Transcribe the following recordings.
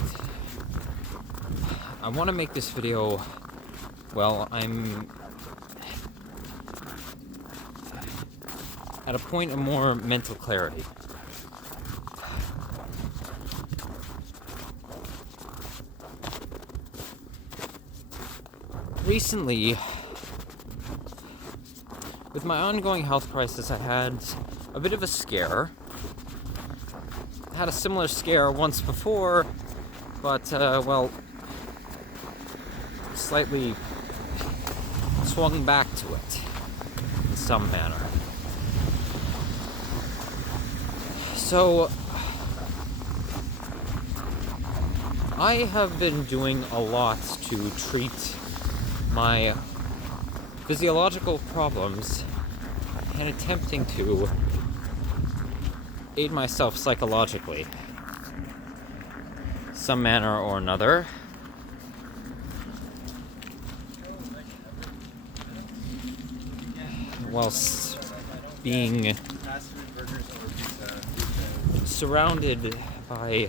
Alright. I want to make this video, well, I'm at a point of more mental clarity. Recently, with my ongoing health crisis, I had a bit of a scare. I had a similar scare once before, but, slightly swung back to it in some manner. So, I have been doing a lot to treat my physiological problems and attempting to aid myself psychologically, some manner or another. Whilst being surrounded by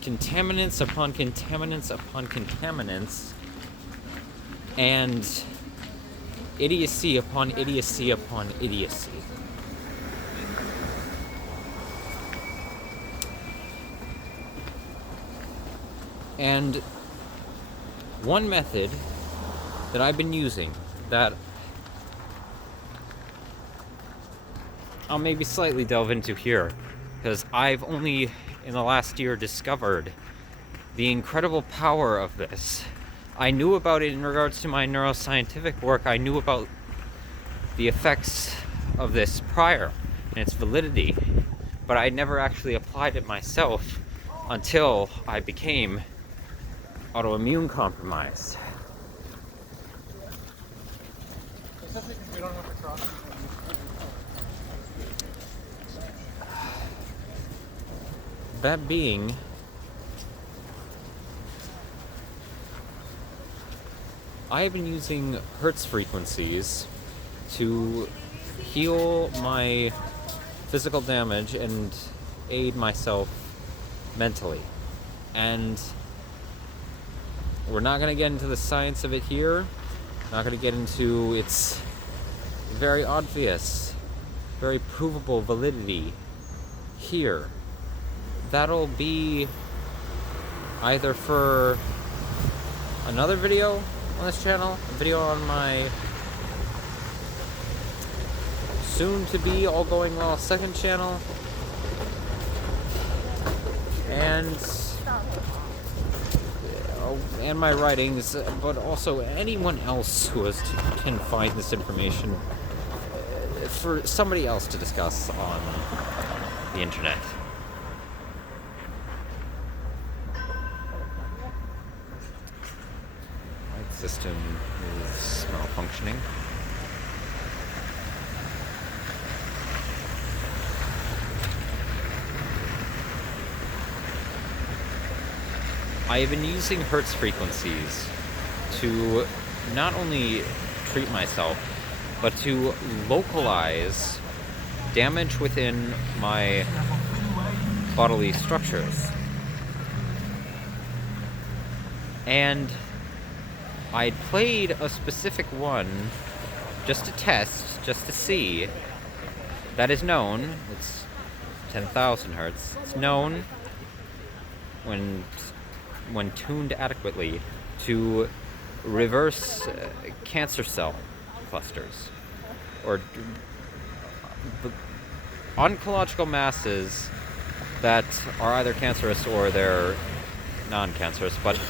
contaminants upon contaminants upon contaminants, and idiocy upon idiocy upon idiocy. And one method that I've been using that I'll maybe slightly delve into here, because I've only in the last year discovered the incredible power of this. I knew about it in regards to my neuroscientific work. I knew about the effects of this prior and its validity, but I never actually applied it myself until I became autoimmune compromised. That being, I have been using Hertz frequencies to heal my physical damage and aid myself mentally. And we're not going to get into the science of it here. Not going to get into its very obvious, very provable validity here. That'll be either for another video on this channel, a video on my soon-to-be, all going well, second channel, and my writings, but also anyone else who can find this information for somebody else to discuss on the internet. Light system is malfunctioning. I have been using Hertz frequencies to not only treat myself, but to localize damage within my bodily structures. And I played a specific one just to test, just to see. That is known, it's 10,000 hertz. It's known when tuned adequately to reverse cancer cell clusters or oncological masses that are either cancerous or they're non-cancerous, but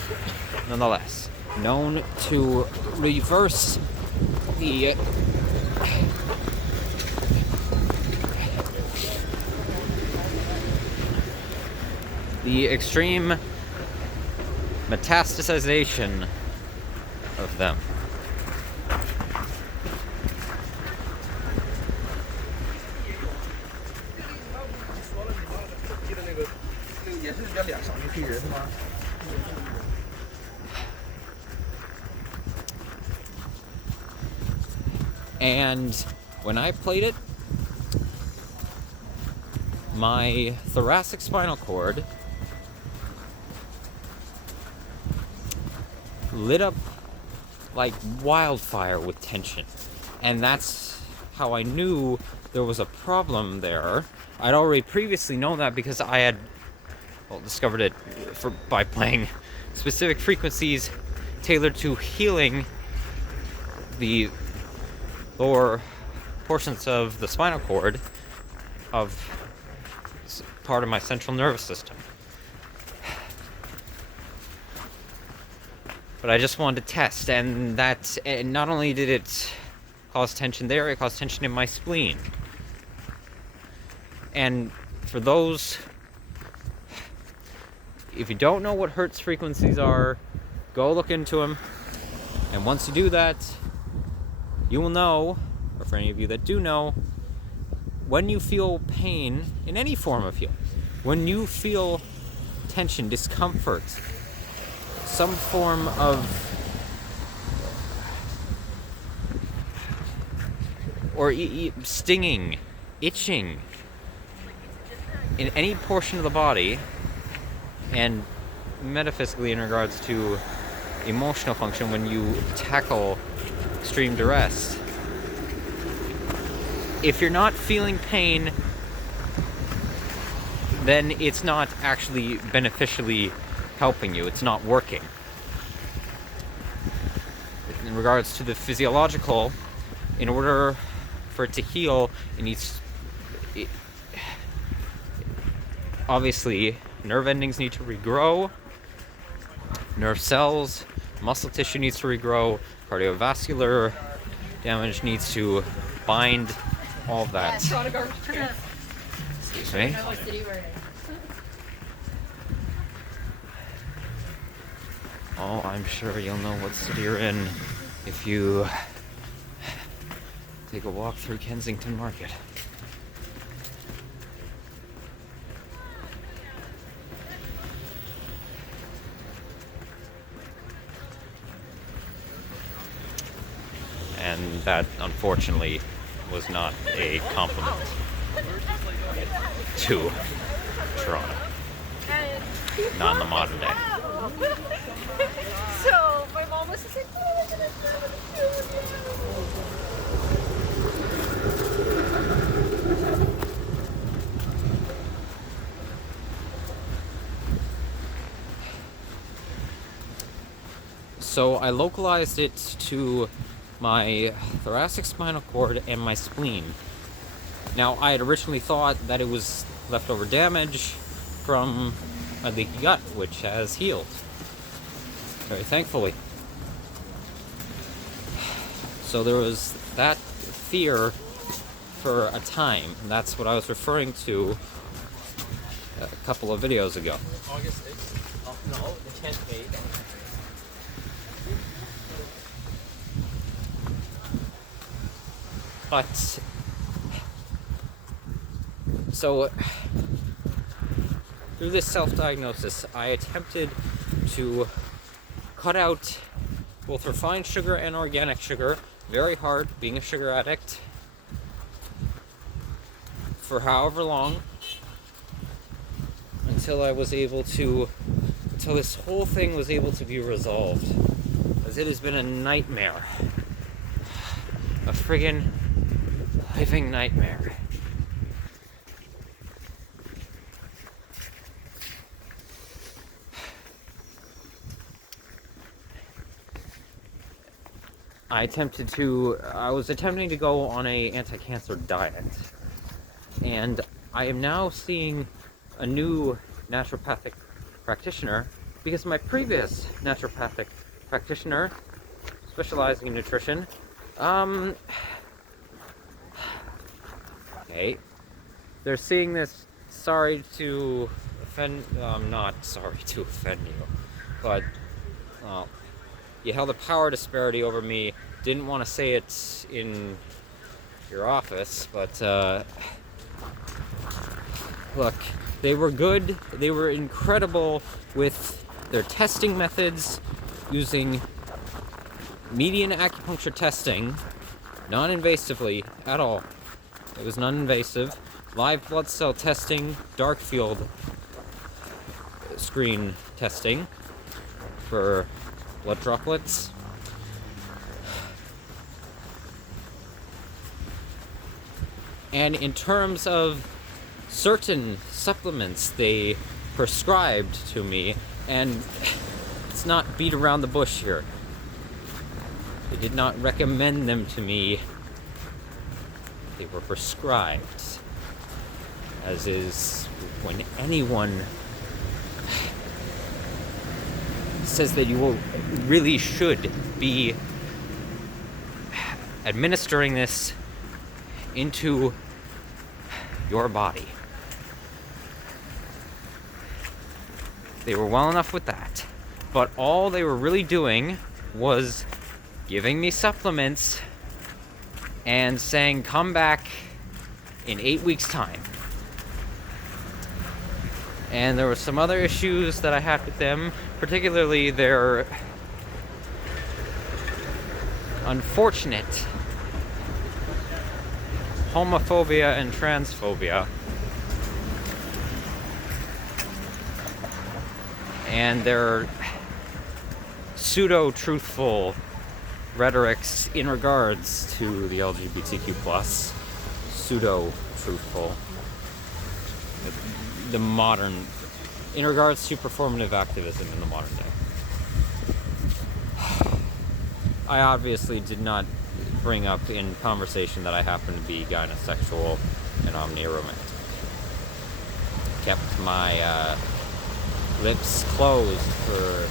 nonetheless known to reverse the extreme metastasization of them. And when I played it, my thoracic spinal cord lit up like wildfire with tension. And that's how I knew there was a problem there. I'd already previously known that because I had discovered it by playing specific frequencies tailored to healing the lower portions of the spinal cord of part of my central nervous system. But I just wanted to test, and not only did it cause tension there, it caused tension in my spleen. And for those, if you don't know what Hertz frequencies are, go look into them. And once you do that, you will know, or for any of you that do know, when you feel pain in any form of healing, when you feel tension, discomfort, some form of, or stinging, itching in any portion of the body, and metaphysically in regards to emotional function when you tackle extreme duress. If you're not feeling pain, then it's not actually beneficially helping you. It's not working. In regards to the physiological, in order for it to heal, obviously, nerve endings need to regrow, nerve cells, muscle tissue needs to regrow, cardiovascular damage needs to bind, all of that. Excuse me. Oh, I'm sure you'll know what city you're in if you take a walk through Kensington Market. And that, unfortunately, was not a compliment to Toronto. Not in the modern day. So, my mom was just like, what am I gonna do? So I localized it to my thoracic spinal cord and my spleen. Now, I had originally thought that it was leftover damage from a leaky gut, which has healed, very thankfully. So there was that fear for a time, and that's what I was referring to a couple of videos ago. August 6th? Oh, no, the 10th date. But, so, through this self-diagnosis, I attempted to cut out both refined sugar and organic sugar. Very hard, being a sugar addict, for however long, until this whole thing was able to be resolved. As it has been a nightmare. A friggin' living nightmare. I was attempting to go on a anti-cancer diet, and I am now seeing a new naturopathic practitioner because my previous naturopathic practitioner, specializing in nutrition, okay, they're seeing this. Sorry to offend. I'm not sorry to offend you, but you held a power disparity over me. Didn't want to say it in your office, but look, they were good. They were incredible with their testing methods, using median acupuncture testing, non-invasively at all. It was non-invasive. live blood cell testing, dark field screen testing for blood droplets. And in terms of certain supplements they prescribed to me, and let's not beat around the bush here, they did not recommend them to me. They were prescribed, as is when anyone says that you really should be administering this into your body. They were well enough with that, but all they were really doing was giving me supplements and saying, come back in 8 weeks' time. And there were some other issues that I had with them, particularly their unfortunate homophobia and transphobia, and their pseudo-truthful rhetorics in regards to the LGBTQ+, pseudo-truthful, the modern, in regards to performative activism in the modern day. I obviously did not bring up in conversation that I happen to be gynosexual and omniromantic. Kept my lips closed for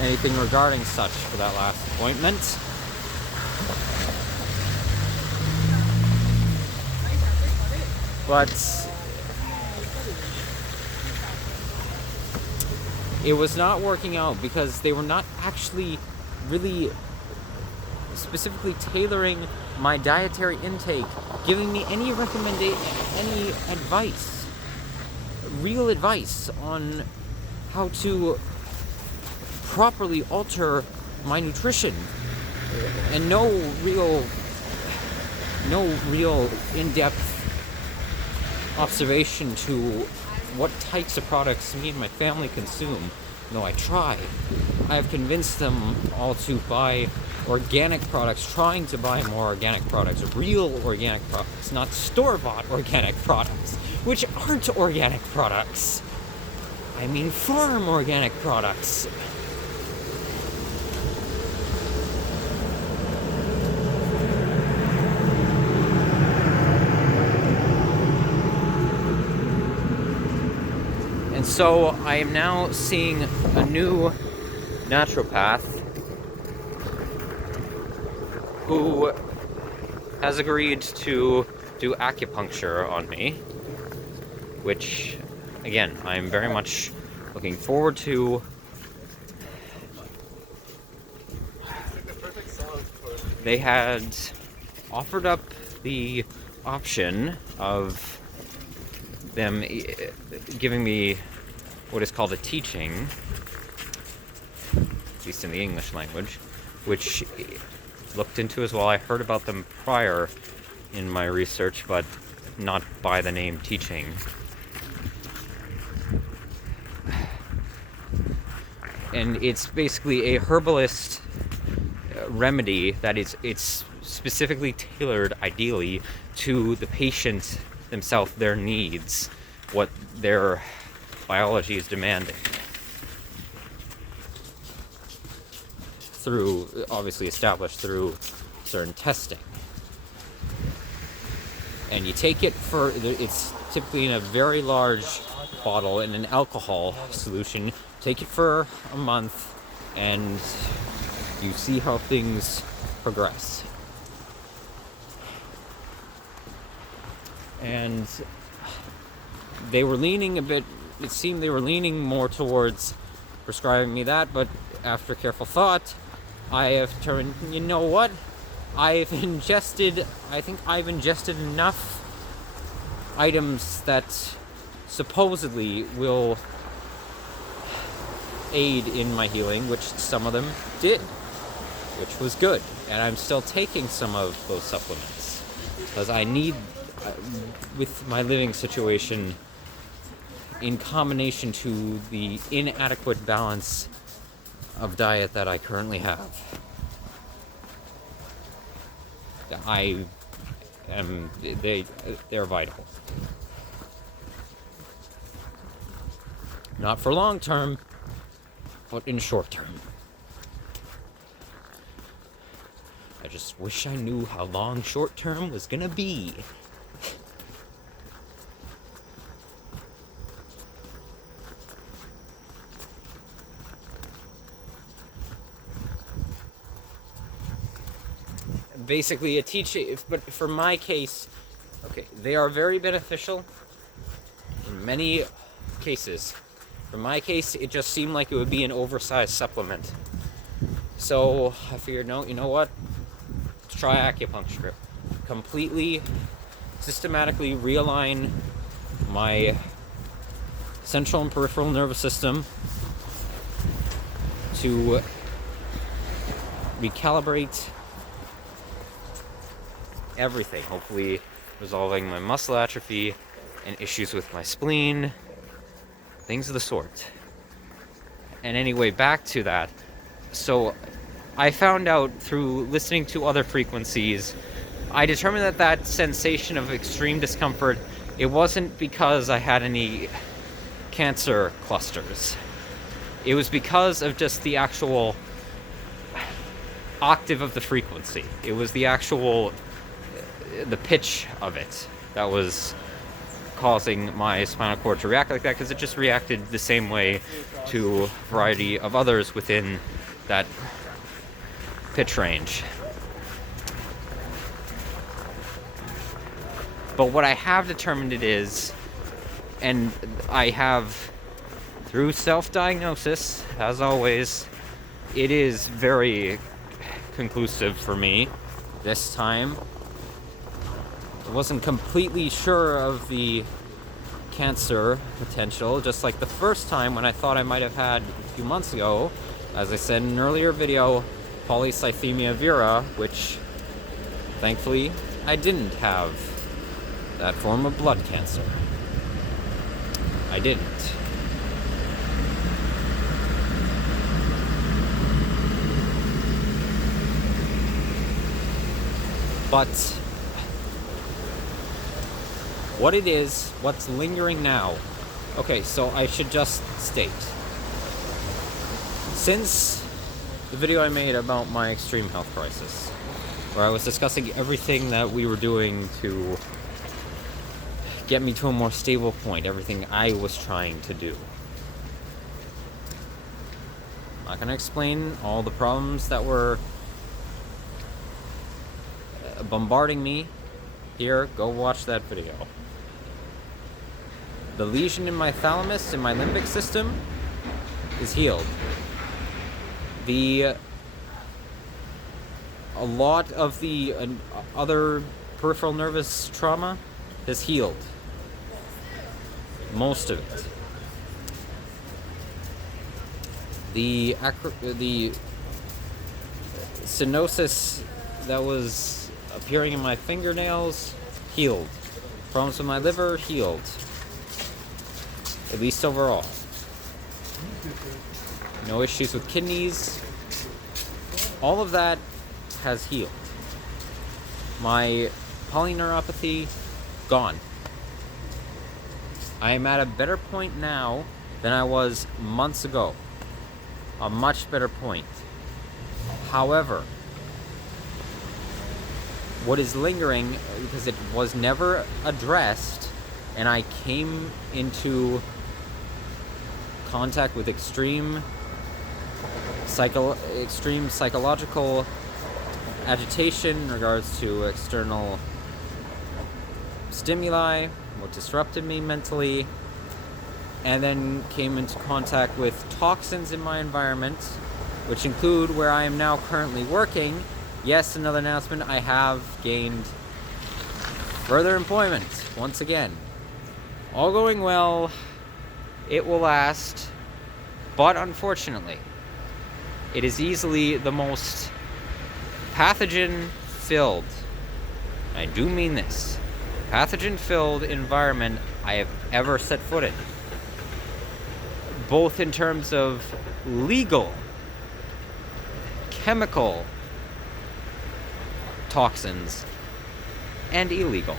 anything regarding such for that last appointment. But it was not working out because they were not actually really specifically tailoring my dietary intake, giving me any recommendation, any advice, real advice on how to properly alter my nutrition, and no real in-depth observation to what types of products me and my family consume. No, I try. I have convinced them all to buy organic products, trying to buy more organic products, real organic products, not store-bought organic products, which aren't organic products. I mean farm organic products. And so I am now seeing a new naturopath who has agreed to do acupuncture on me, which, again, I'm very much looking forward to. They had offered up the option of them giving me what is called a teaching, at least in the English language, which looked into as well. I heard about them prior in my research, but not by the name teaching. And it's basically a herbalist remedy that it's specifically tailored, ideally, to the patient themselves, their needs, what their biology is demanding. Through, obviously established through certain testing. And you take it for, it's typically in a very large bottle in an alcohol solution. Take it for a month and you see how things progress. And they were leaning a bit, it seemed they were leaning more towards prescribing me that, but after careful thought, I have determined, you know what? I think I've ingested enough items that supposedly will aid in my healing, which some of them did. which was good. And I'm still taking some of those supplements because I need, with my living situation, in combination to the inadequate balance of diet that I currently have. They're vital. Not for long term, but in short term. I just wish I knew how long short term was gonna be. Basically, but for my case, okay, they are very beneficial in many cases. For my case, it just seemed like it would be an oversized supplement. So I figured, no, you know what? Let's try acupuncture. Completely, systematically realign my central and peripheral nervous system to recalibrate everything, hopefully resolving my muscle atrophy and issues with my spleen, things of the sort. And anyway, back to that. So I found out through listening to other frequencies, I determined that sensation of extreme discomfort, it wasn't because I had any cancer clusters. It was because of just the actual octave of the frequency. It was the pitch of it that was causing my spinal cord to react like that, because it just reacted the same way to a variety of others within that pitch range. But what I have determined it is, and I have, through self-diagnosis, as always, it is very conclusive for me this time. I wasn't completely sure of the cancer potential, just like the first time when I thought I might have had a few months ago, as I said in an earlier video, polycythemia vera, which thankfully I didn't have that form of blood cancer. I didn't. But what it is, what's lingering now. Okay, so I should just state. Since the video I made about my extreme health crisis, where I was discussing everything that we were doing to get me to a more stable point, everything I was trying to do. I'm not going to explain all the problems that were bombarding me here. Go watch that video. The lesion in my thalamus, in my limbic system, is healed. A lot of the other peripheral nervous trauma has healed. Most of it. The stenosis that was appearing in my fingernails, healed. Problems with my liver, healed. At least overall. No issues with kidneys. All of that has healed. My polyneuropathy, gone. I am at a better point now than I was months ago. A much better point. However, what is lingering, because it was never addressed, and I came into contact with extreme psychological agitation in regards to external stimuli, what disrupted me mentally, and then came into contact with toxins in my environment, which include where I am now currently working. Yes, another announcement, I have gained further employment once again. All going well, it will last, but unfortunately, it is easily the most pathogen-filled, I do mean this, pathogen-filled environment I have ever set foot in. Both in terms of legal, chemical toxins, and illegal.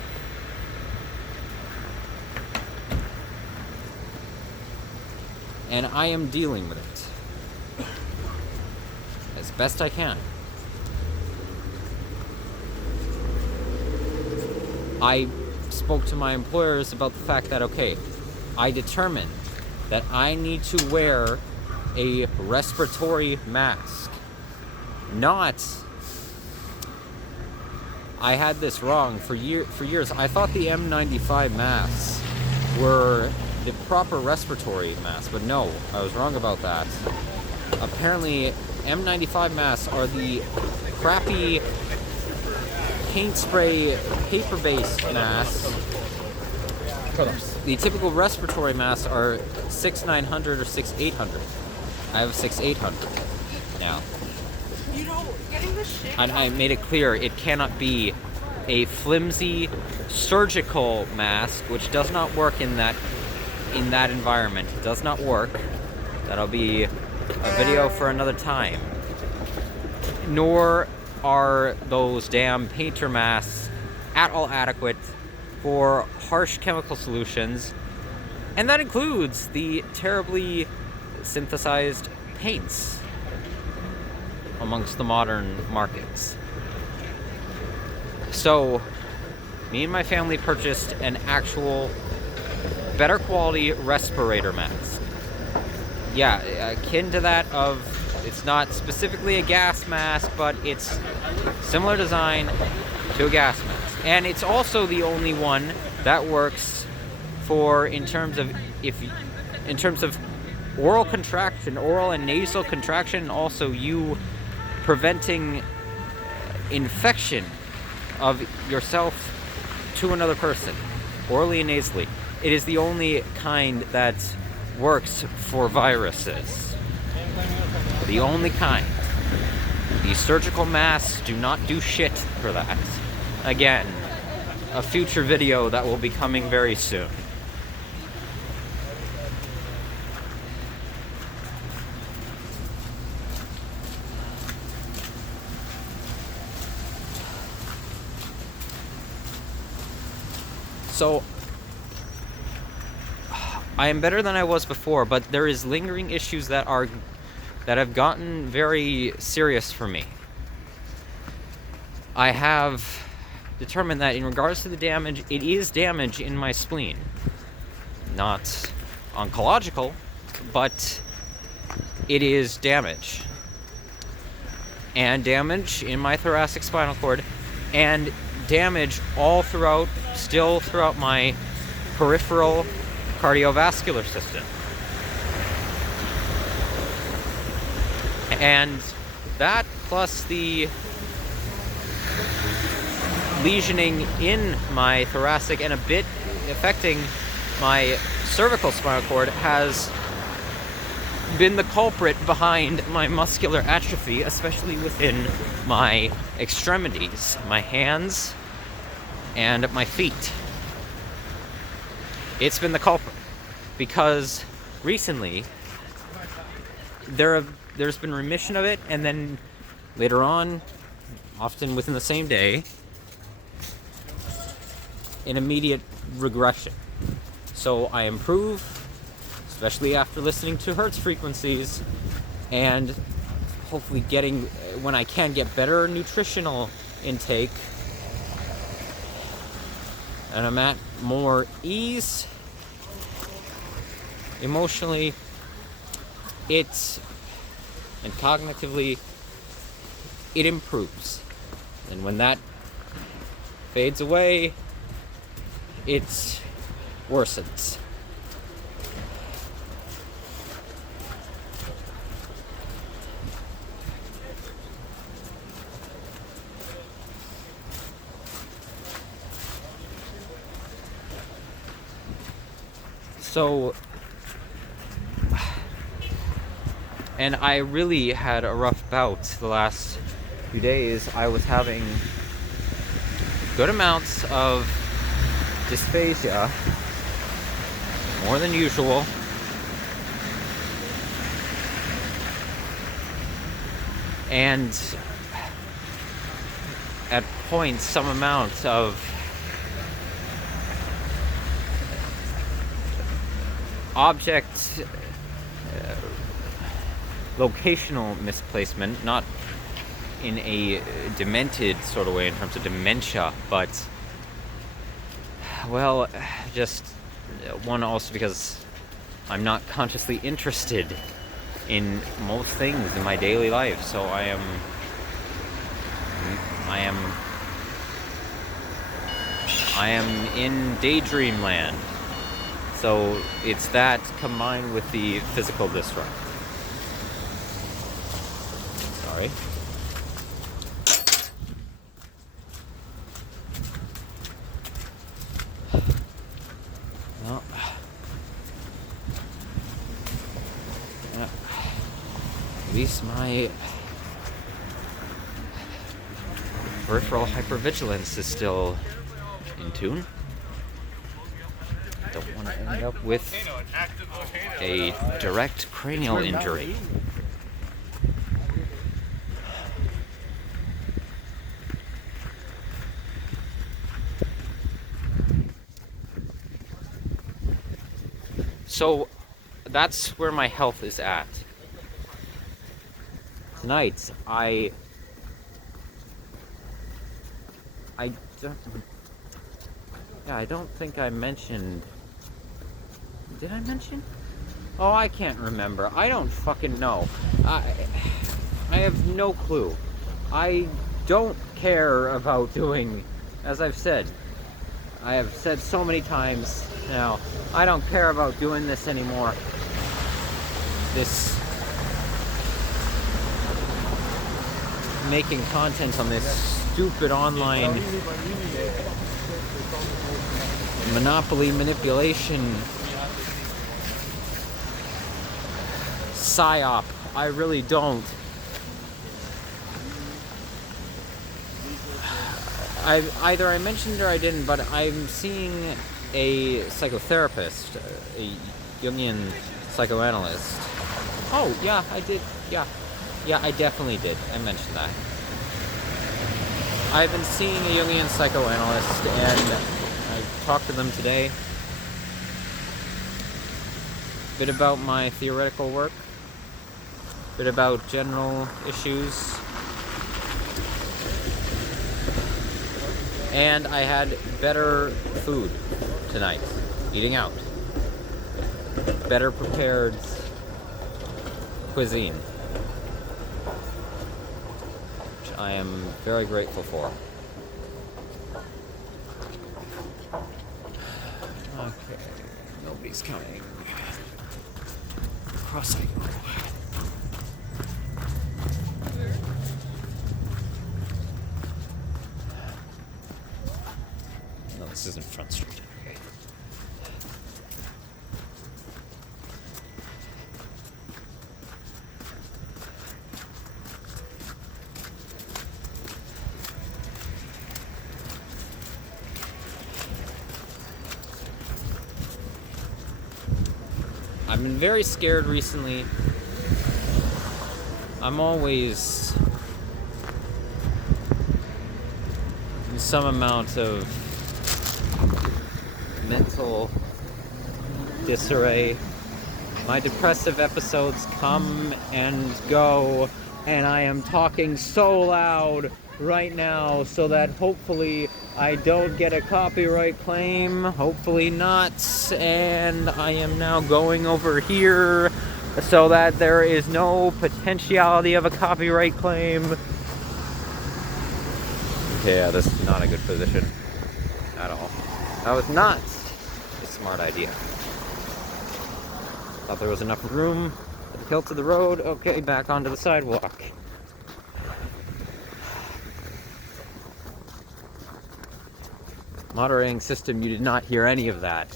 And I am dealing with it as best I can. I spoke to my employers about the fact that, okay, I determined that I need to wear a respiratory mask. Not, I had this wrong for years. I thought the N95 masks were the proper respiratory mask, but no, I was wrong about that. Apparently, N95 masks are the crappy paint spray paper-based masks. The typical respiratory masks are 6,900 or 6,800. I have a 6,800 now. You know, getting this shit. And I made it clear it cannot be a flimsy surgical mask, which does not work in that environment. It does not work. That'll be a video for another time. Nor are those damn painter masks at all adequate for harsh chemical solutions, and that includes the terribly synthesized paints amongst the modern markets. So, me and my family purchased an actual better quality respirator mask. Yeah, akin to that of, it's not specifically a gas mask, but it's similar design to a gas mask. And it's also the only one that works for in terms of oral contraction, oral and nasal contraction, and also you preventing infection of yourself to another person, orally and nasally. It is the only kind that works for viruses. The only kind. These surgical masks do not do shit for that. Again, a future video that will be coming very soon. So, I am better than I was before, but there is lingering issues that have gotten very serious for me. I have determined that in regards to the damage, it is damage in my spleen. Not oncological, but it is damage. And damage in my thoracic spinal cord, and damage still throughout my peripheral cardiovascular system. And that plus the lesioning in my thoracic and a bit affecting my cervical spinal cord has been the culprit behind my muscular atrophy, especially within my extremities, my hands and my feet. It's been the culprit because recently there's been remission of it, and then later on, often within the same day, an immediate regression. So I improve, especially after listening to Hertz frequencies, and hopefully getting, when I can, get better nutritional intake, and I'm at more ease emotionally, and cognitively, it improves. And when that fades away, it worsens. So, and I really had a rough bout the last few days, I was having good amounts of dysphagia, more than usual. And at points, some amount of object locational misplacement, not in a demented sort of way in terms of dementia, but, well, just one also because I'm not consciously interested in most things in my daily life, so I am in daydream land. So it's that combined with the physical disrupt. Sorry. Well, at least my peripheral hypervigilance is still in tune. Don't want to end up with a direct cranial injury. So that's where my health is at. Tonight, I don't think I mentioned. Did I mention? Oh, I can't remember. I don't fucking know. I have no clue. I don't care about doing, as I've said. I have said so many times now, I don't care about doing this anymore. This making content on this stupid online monopoly manipulation psyop. I really don't. Either I mentioned or I didn't, but I'm seeing a psychotherapist, a Jungian psychoanalyst. Oh, yeah, I did. Yeah, I definitely did. I mentioned that. I've been seeing a Jungian psychoanalyst, and I talked to them today. A bit about my theoretical work. A bit about general issues. And I had better food tonight, eating out. Better prepared cuisine, which I am very grateful for. Okay, nobody's coming. Across I go. No, this isn't Front Street. Okay. I've been very scared recently. I'm always in some amount of mental disarray. My depressive episodes come and go, and I am talking so loud right now so that hopefully I don't get a copyright claim, hopefully not, and I am now going over here so that there is no potentiality of a copyright claim. Okay, yeah, this is not a good position at all. That was not a smart idea. Thought there was enough room at the tilt of the road. Okay, back onto the sidewalk. Moderating system, you did not hear any of that.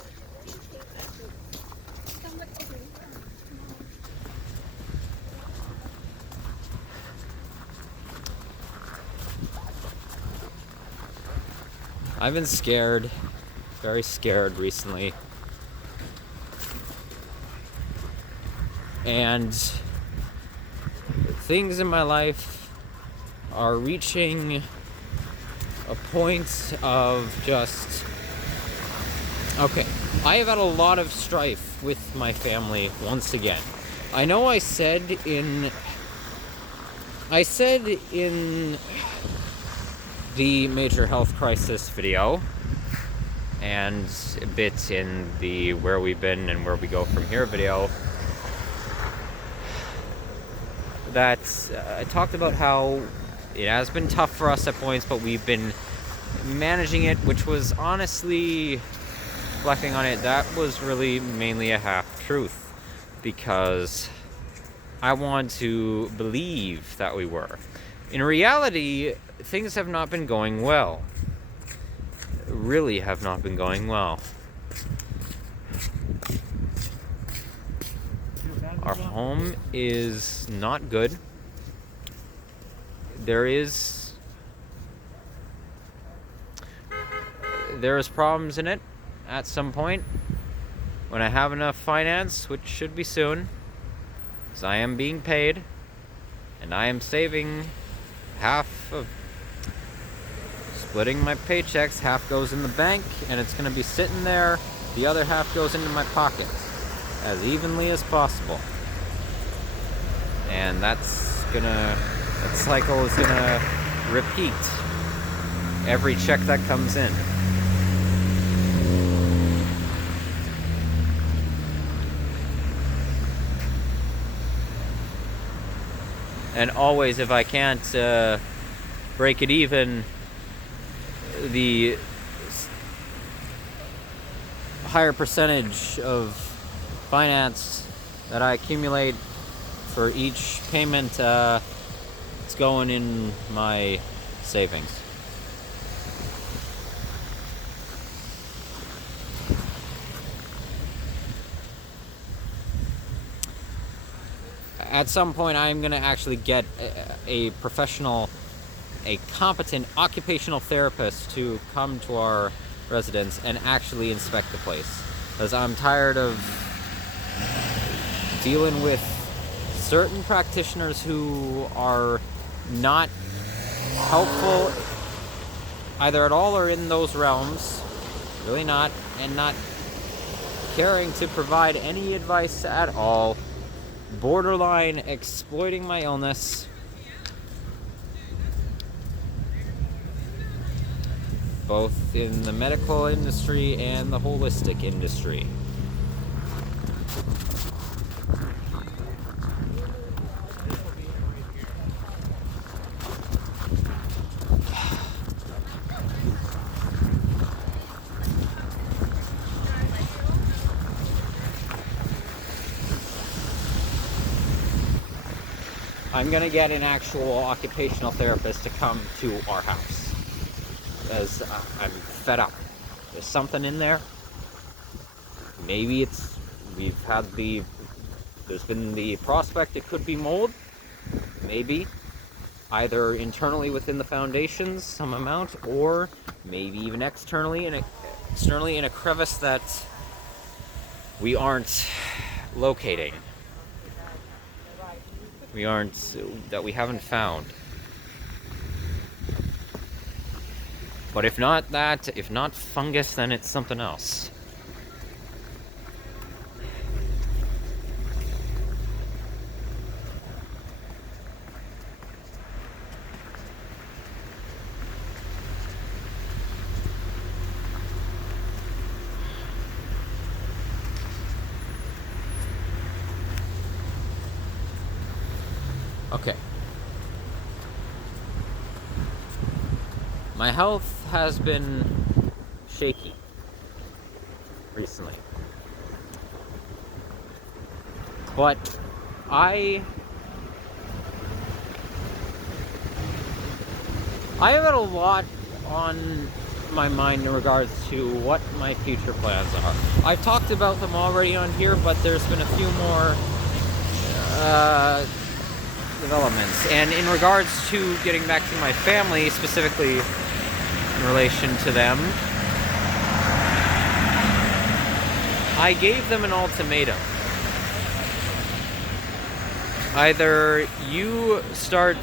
I've been scared, very scared recently. And things in my life are reaching a point of just... Okay, I have had a lot of strife with my family once again. I know I said in the major health crisis video, and a bit in the where we've been and where we go from here video, that I talked about how it has been tough for us at points, but we've been managing it, which was honestly, reflecting on it, that was really mainly a half-truth, because I want to believe that we were. In reality, things have not been going well. Really have not been going well. Our home is not good. There is problems in it at some point. When I have enough finance, which should be soon, because I am being paid, and I am saving half of, splitting my paychecks, half goes in the bank, and it's going to be sitting there, the other half goes into my pocket, as evenly as possible. And that cycle is gonna repeat every check that comes in. And always, if I can't break it even, the higher percentage of finance that I accumulate for each payment, it's going in my savings. At some point, I'm going to actually get a professional, a competent occupational therapist to come to our residence and actually inspect the place. Because I'm tired of dealing with certain practitioners who are not helpful either at all or in those realms, really not, and not caring to provide any advice at all, borderline exploiting my illness, both in the medical industry and the holistic industry. I'm gonna get an actual occupational therapist to come to our house, as I'm fed up. There's something in there. Maybe there's been the prospect it could be mold. Maybe. Either internally within the foundations, some amount, or maybe even externally in a crevice that we aren't locating. That we haven't found. But if not fungus, then it's something else. Okay. My health has been shaky recently. But I have had a lot on my mind in regards to what my future plans are. I've talked about them already on here, but there's been a few more developments. And in regards to getting back to my family, specifically in relation to them. I gave them an ultimatum. Either you start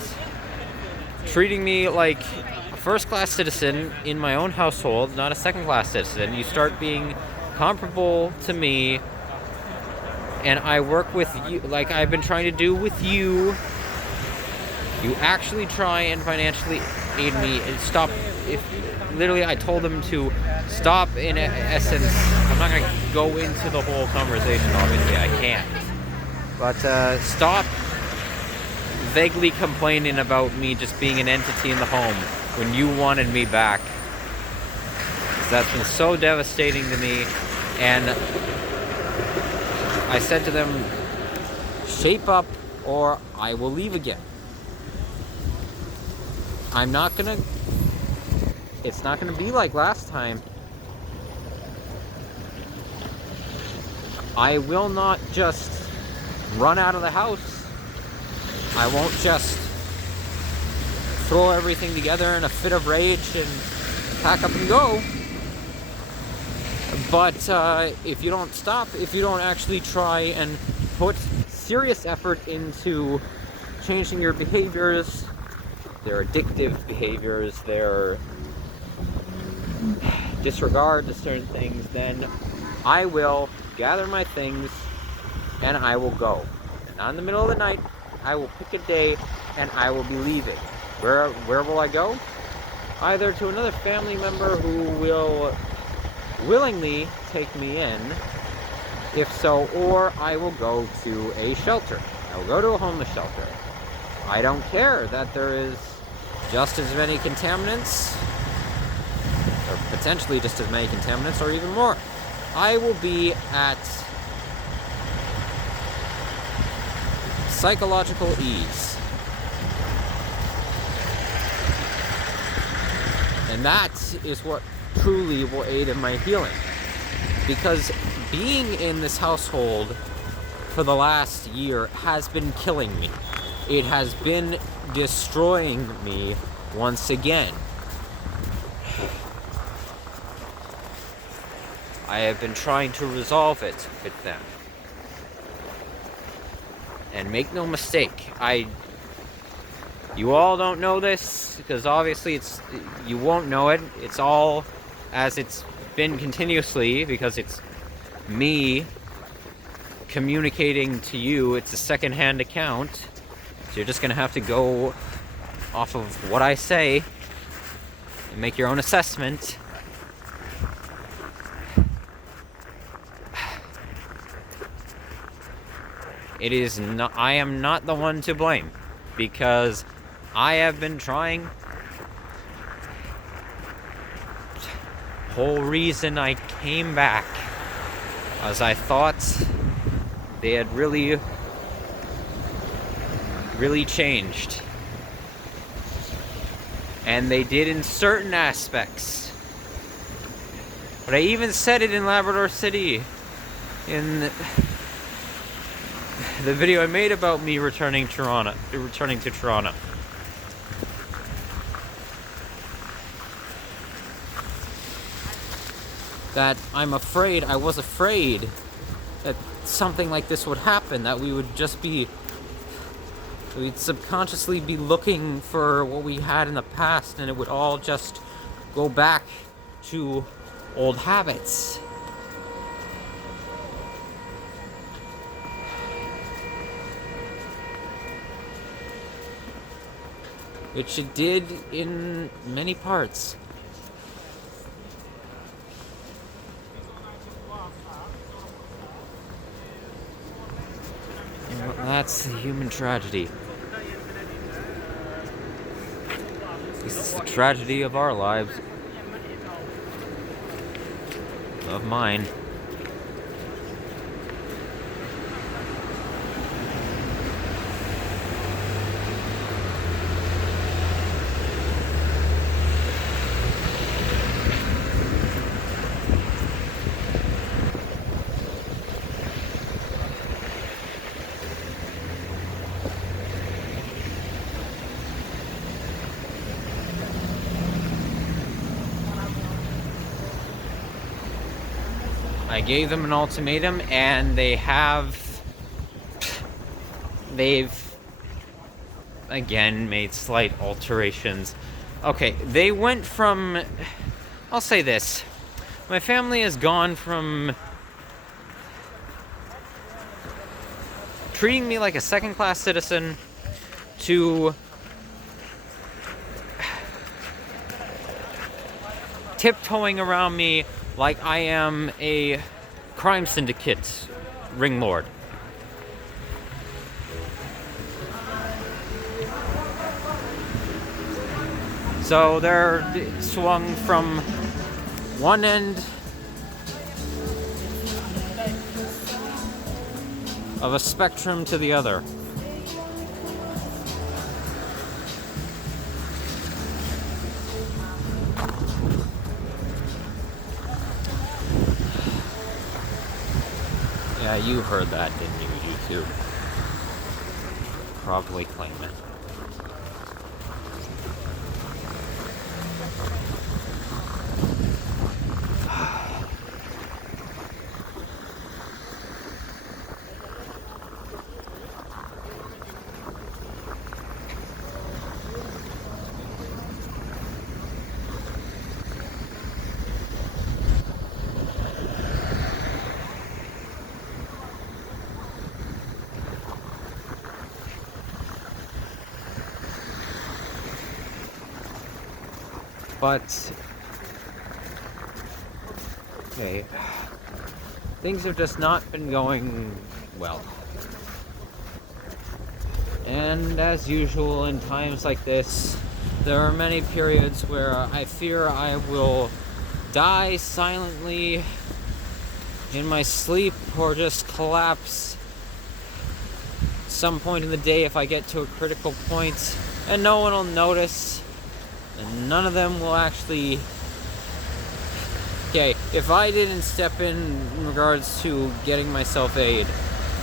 treating me like a first-class citizen in my own household, not a second-class citizen. You start being comparable to me, and I work with you like I've been trying to do with you. You actually try and financially aid me and stop. If literally I told them to stop, in essence, I'm not going to go into the whole conversation, obviously I can't. But stop vaguely complaining about me just being an entity in the home when you wanted me back. 'Cause that's been so devastating to me. And I said to them, shape up or I will leave again. It's not gonna be like last time. I will not just run out of the house. I won't just throw everything together in a fit of rage and pack up and go. But if you don't stop, if you don't actually try and put serious effort into changing your behaviors, their addictive behaviors, their disregard to certain things, then I will gather my things and I will go. And not in the middle of the night. I will pick a day and I will be leaving. Where will I go? Either to another family member who will willingly take me in, if so, or I will go to a shelter. I will go to a homeless shelter. I don't care that there is just as many contaminants, or potentially just as many contaminants, or even more. I will be at psychological ease. And that is what truly will aid in my healing. Because being in this household for the last year has been killing me. It has been destroying me once again. I have been trying to resolve it with them. And make no mistake, you all don't know this, because obviously you won't know it. It's all as it's been continuously, because it's me communicating to you. It's a second-hand account. So you're just going to have to go off of what I say and make your own assessment. I am not the one to blame, because I have been trying. Whole reason I came back was I thought they had really changed. And they did in certain aspects. But I even said it in Labrador City in the video I made about me returning to Toronto. That I was afraid that something like this would happen, that we'd subconsciously be looking for what we had in the past, and it would all just go back to old habits. Which it did in many parts. Well, that's the human tragedy. It's the tragedy of our lives. Of mine. I gave them an ultimatum, and they've again made slight alterations. Okay, they went from, I'll say this, my family has gone from treating me like a second-class citizen to tiptoeing around me like I am a crime syndicate ringlord. So they're swung from one end of a spectrum to the other. Yeah, you heard that, didn't you, YouTube? Probably claim it. But, okay, things have just not been going well. And as usual, in times like this, there are many periods where I fear I will die silently in my sleep or just collapse some point in the day if I get to a critical point, and no one will notice. And none of them will actually... Okay, if I didn't step in regards to getting myself aid,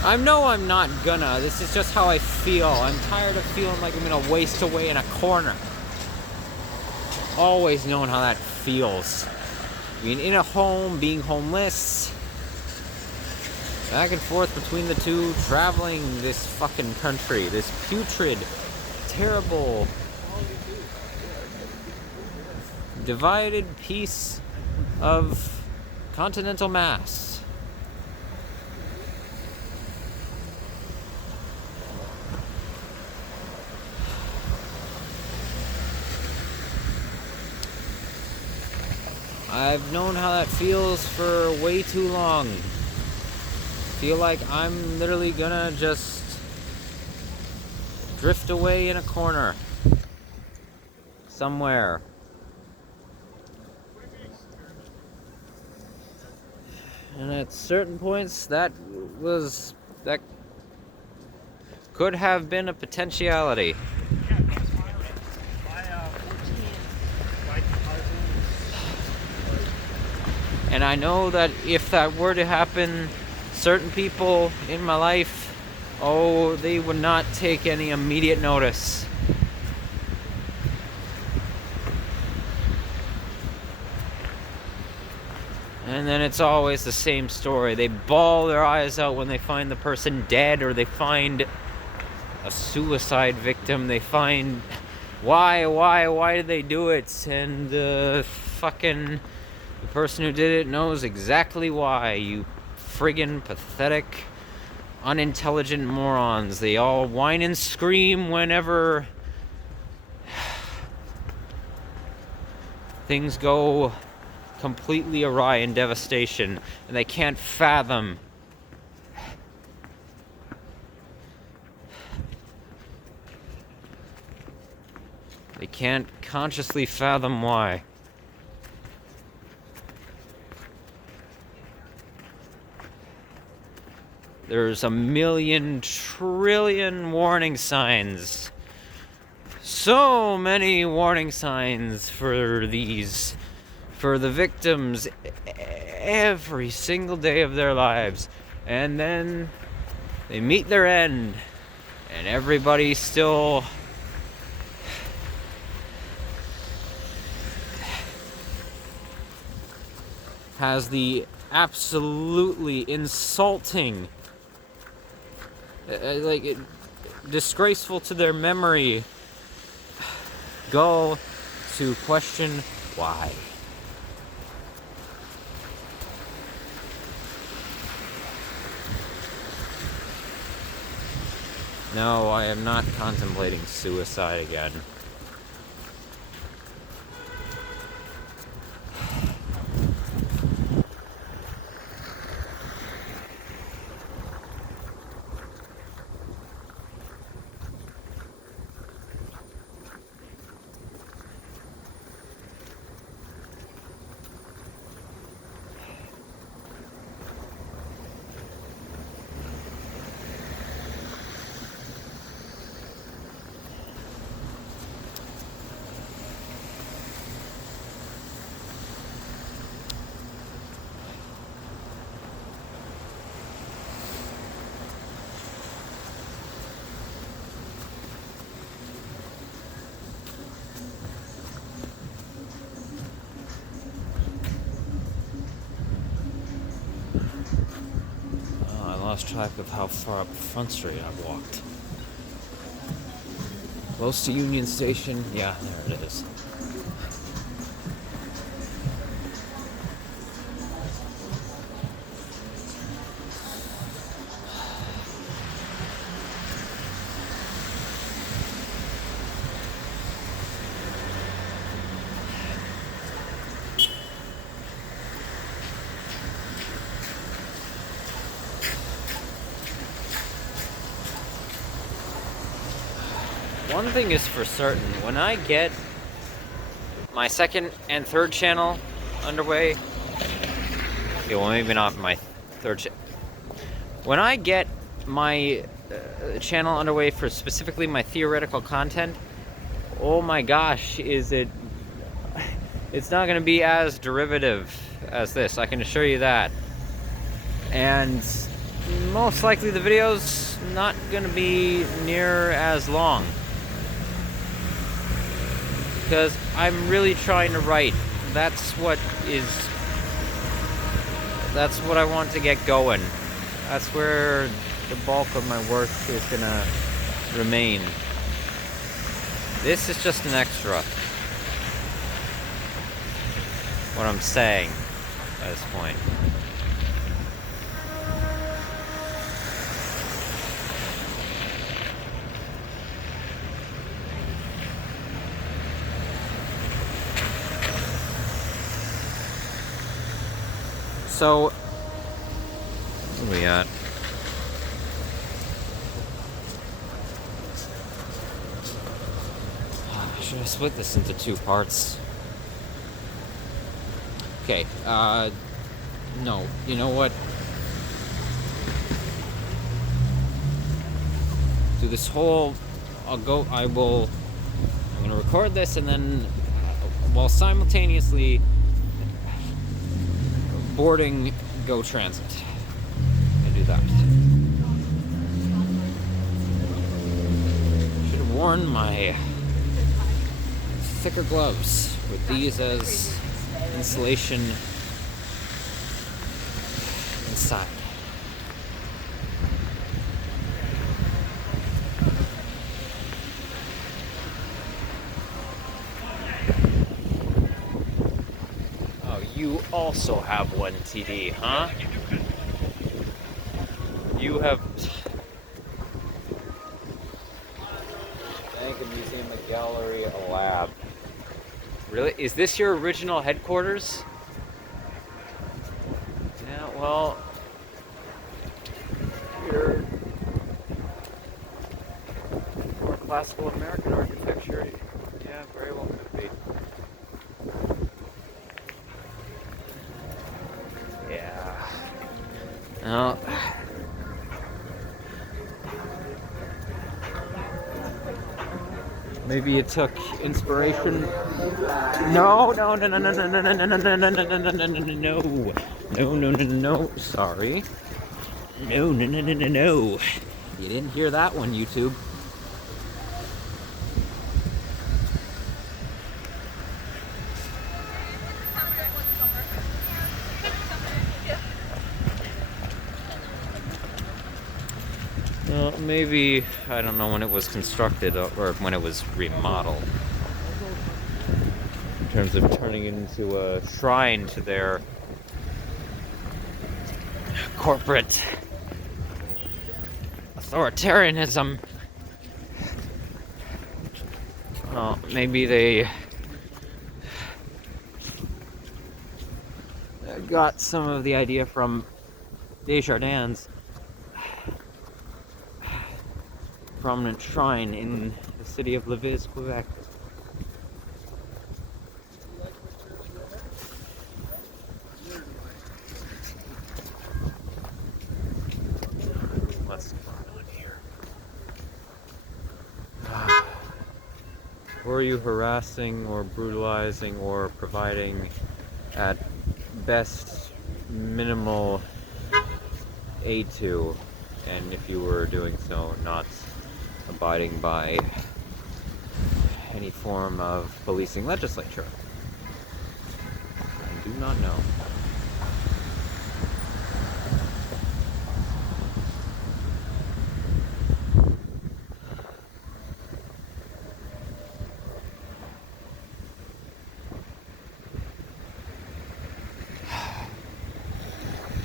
I know I'm not gonna. This is just how I feel. I'm tired of feeling like I'm gonna waste away in a corner. Always known how that feels. Being in a home, being homeless. Back and forth between the two, traveling this fucking country. This putrid, terrible... divided piece of continental mass. I've known how that feels for way too long. Feel like I'm literally gonna just drift away in a corner somewhere. And at certain points, that could have been a potentiality. And I know that if that were to happen, certain people in my life, they would not take any immediate notice. And then it's always the same story. They bawl their eyes out when they find the person dead, or they find a suicide victim. They find, why did they do it? And the person who did it knows exactly why. You friggin' pathetic, unintelligent morons. They all whine and scream whenever things go completely awry in devastation, and they can't fathom consciously fathom why. There's a million trillion warning signs. So many warning signs for the victims every single day of their lives. And then they meet their end, and everybody still has the absolutely insulting, disgraceful to their memory, go to question why. No, I am not contemplating suicide again. I lost track of how far up Front Street I've walked. Close to Union Station. Yeah, there it is. One thing is for certain, when I get my second and third channel underway, okay, well maybe not my third when I get my channel underway for specifically my theoretical content, oh my gosh, it's not going to be as derivative as this, I can assure you that. And most likely the video's not going to be near as long, because I'm really trying to write. That's what I want to get going. That's where the bulk of my work is gonna remain. This is just an extra. What I'm saying at this point. So, where are we at? Should I split this into two parts? Okay, no, you know what? Do this whole, I'm gonna record this and then, while simultaneously boarding Go Transit. I do that. Should have worn my thicker gloves with these as insulation inside. You also have one TD, huh? You have... Thank a museum, a gallery, a lab. Really? Is this your original headquarters? Yeah, well... You're... More classical American architecture. Yeah, very well could be. No. Maybe it took inspiration. No. Sorry. No. You didn't hear that one, YouTube. maybe, I don't know when it was constructed or when it was remodeled. In terms of turning it into a shrine to their corporate authoritarianism. Well, maybe they got some of the idea from Desjardins' prominent shrine in the city of Lévis, Quebec. What's going on here? Who are you harassing or brutalizing or providing at best minimal aid to, and if you were doing so, not abiding by any form of policing legislature? I do not know.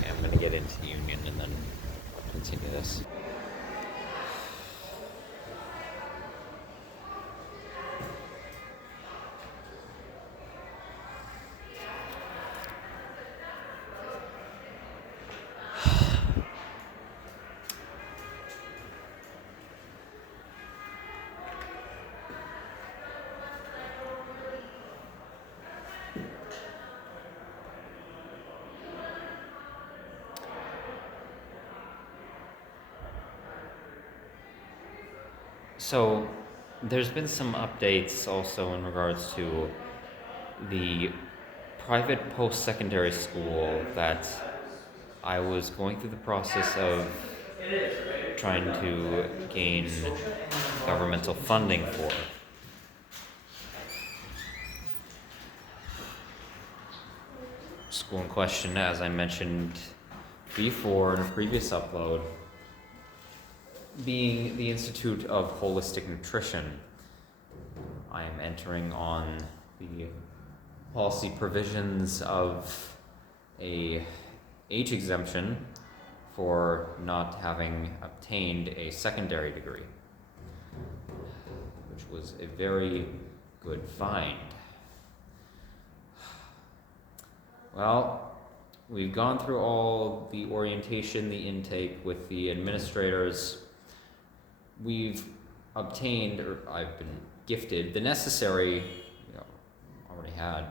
I'm gonna get into union and then continue this. So, there's been some updates also in regards to the private post-secondary school that I was going through the process of trying to gain governmental funding for. School in question, as I mentioned before in a previous upload, being the Institute of Holistic Nutrition. I am entering on the policy provisions of a age exemption for not having obtained a secondary degree, which was a very good find. Well, we've gone through all the orientation, the intake with the administrators. We've obtained, or I've been gifted, the necessary, already had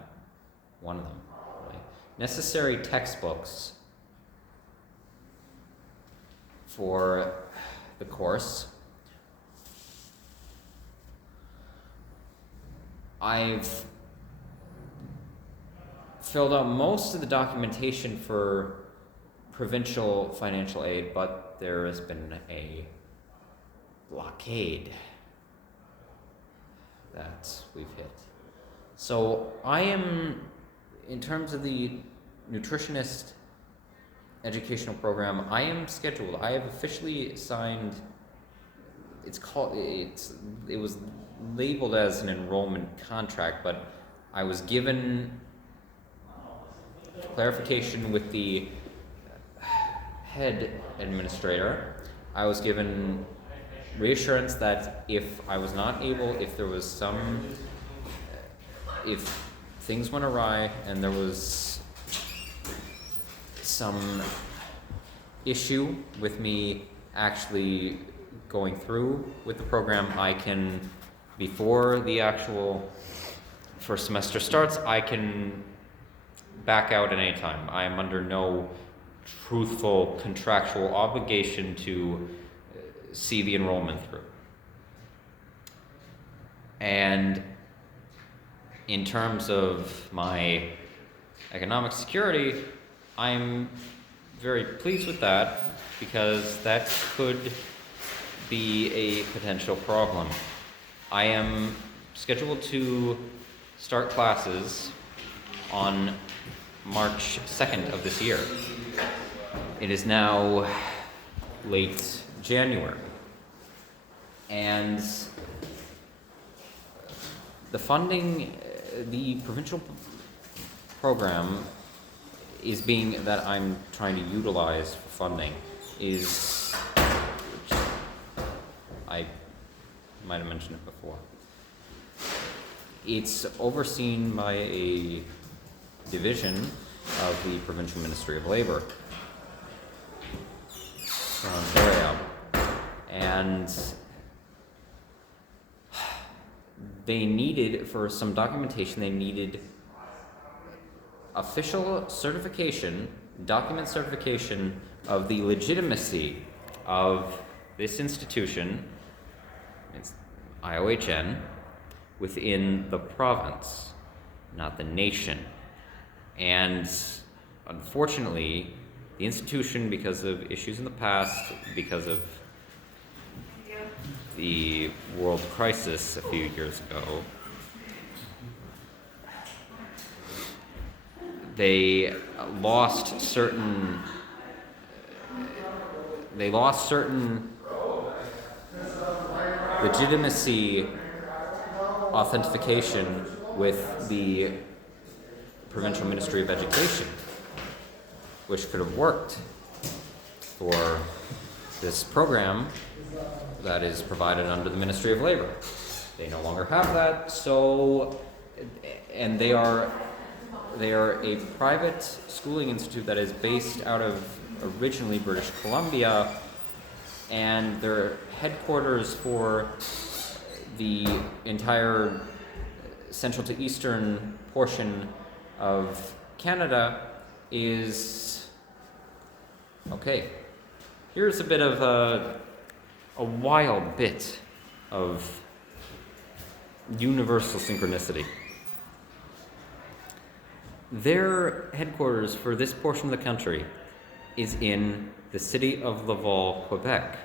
one of them, really, necessary textbooks for the course. I've filled out most of the documentation for provincial financial aid, but there has been a blockade that we've hit. So I am, in terms of the nutritionist educational program, I am scheduled. I have officially signed. It was labeled as an enrollment contract, but I was given clarification with the head administrator. I was given reassurance that if I was not able, if things went awry and there was some issue with me actually going through with the program, I can, before the actual first semester starts, I can back out at any time. I am under no truthful contractual obligation to see the enrollment through. And in terms of my economic security, I'm very pleased with that, because that could be a potential problem. I am scheduled to start classes on March 2nd of this year. It is now late January. And the funding, the provincial program is being that I'm trying to utilize for funding is, which I might have mentioned it before. It's overseen by a division of the Provincial Ministry of Labour from Ontario, and they needed, for some documentation, they needed official certification, document certification of the legitimacy of this institution, it's IOHN, within the province, not the nation. And unfortunately, the institution, because of issues in the past, because of the world crisis a few years ago, they lost certain legitimacy authentication with the Provincial Ministry of Education, which could have worked for this program that is provided under the Ministry of Labor. They no longer have that, so, and they are a private schooling institute that is based out of originally British Columbia, and their headquarters for the entire central to eastern portion of Canada is, okay, here's a bit of a wild bit of universal synchronicity. Their headquarters for this portion of the country is in the city of Laval, Quebec.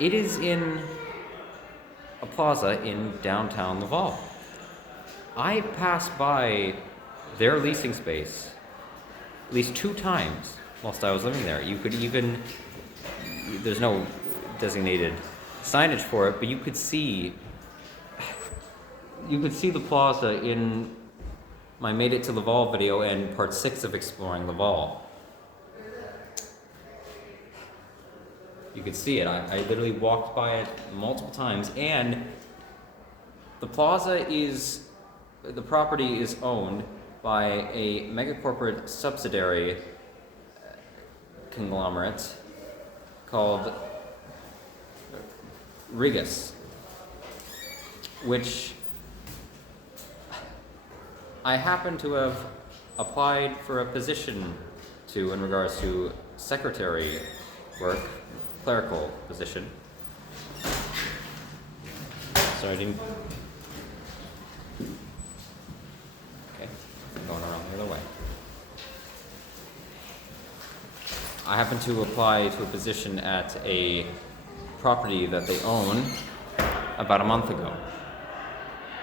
It is in a plaza in downtown Laval. I passed by their leasing space at least 2 times whilst I was living there. You could even, there's no designated signage for it, but you could see the plaza in my Made It to Laval video and part 6 of Exploring Laval. You could see it. I literally walked by it multiple times, and the property is owned by a megacorporate subsidiary conglomerate called Regus, which I happen to have applied for a position to in regards to secretary work, clerical position. Sorry, I didn't. Okay, going around the other way. I happen to apply to a position at a property that they own about a month ago,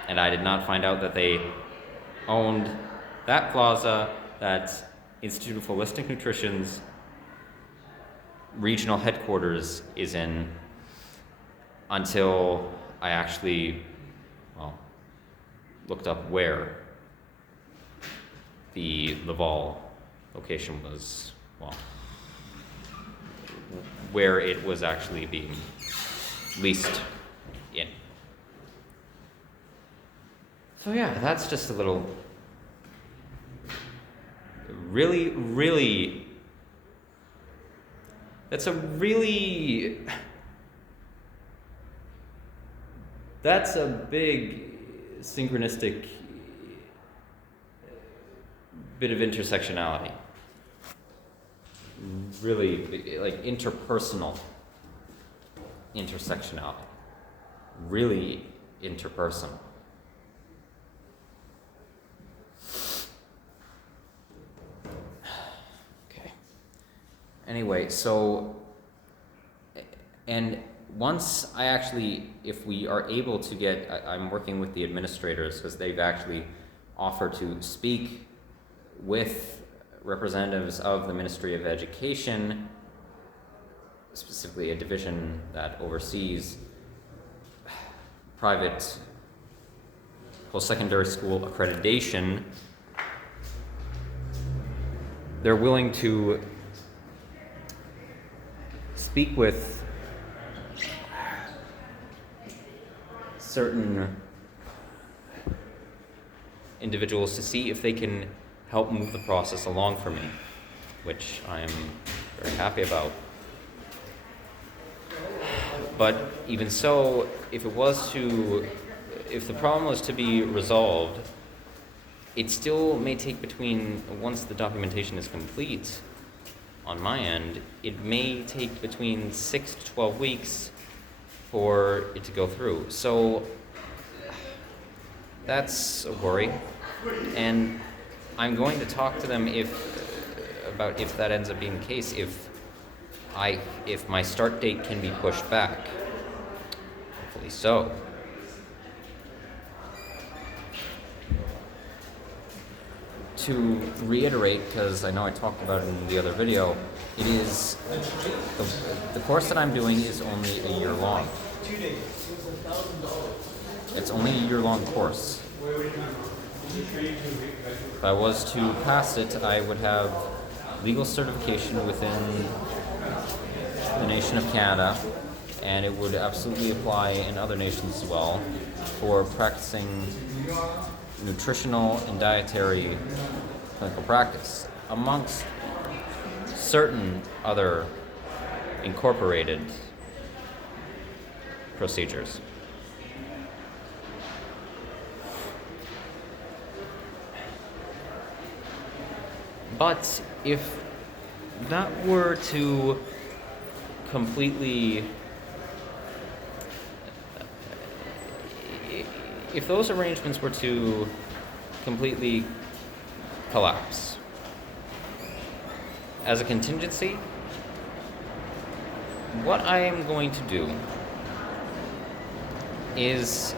and I did not find out that they owned that plaza that Institute of Holistic Nutrition's regional headquarters is in until I actually, looked up where the Laval location was, where it was actually being leased in. So yeah, that's just a little that's a big synchronistic bit of intersectionality. Really, like interpersonal intersectionality. Really interpersonal. Okay. Anyway, so, and once I actually, if we are able to get, I'm working with the administrators because they've actually offered to speak with representatives of the Ministry of Education specifically a division that oversees private post-secondary school accreditation, they're willing to speak with certain individuals to see if they can help move the process along for me, which I am very happy about. But even so, if the problem was to be resolved, it still may take once the documentation is complete on my end, it may take between 6 to 12 weeks for it to go through. So that's a worry. And I'm going to talk to them about if that ends up being the case, if my start date can be pushed back. Hopefully so. To reiterate, because I know I talked about it in the other video, it is the course that I'm doing is only a year long. It's only a year-long course. If I was to pass it, I would have legal certification within the nation of Canada, and it would absolutely apply in other nations as well for practicing nutritional and dietary clinical practice, amongst certain other incorporated procedures. But if that were to completely, if those arrangements were to completely collapse, as a contingency, what I am going to do is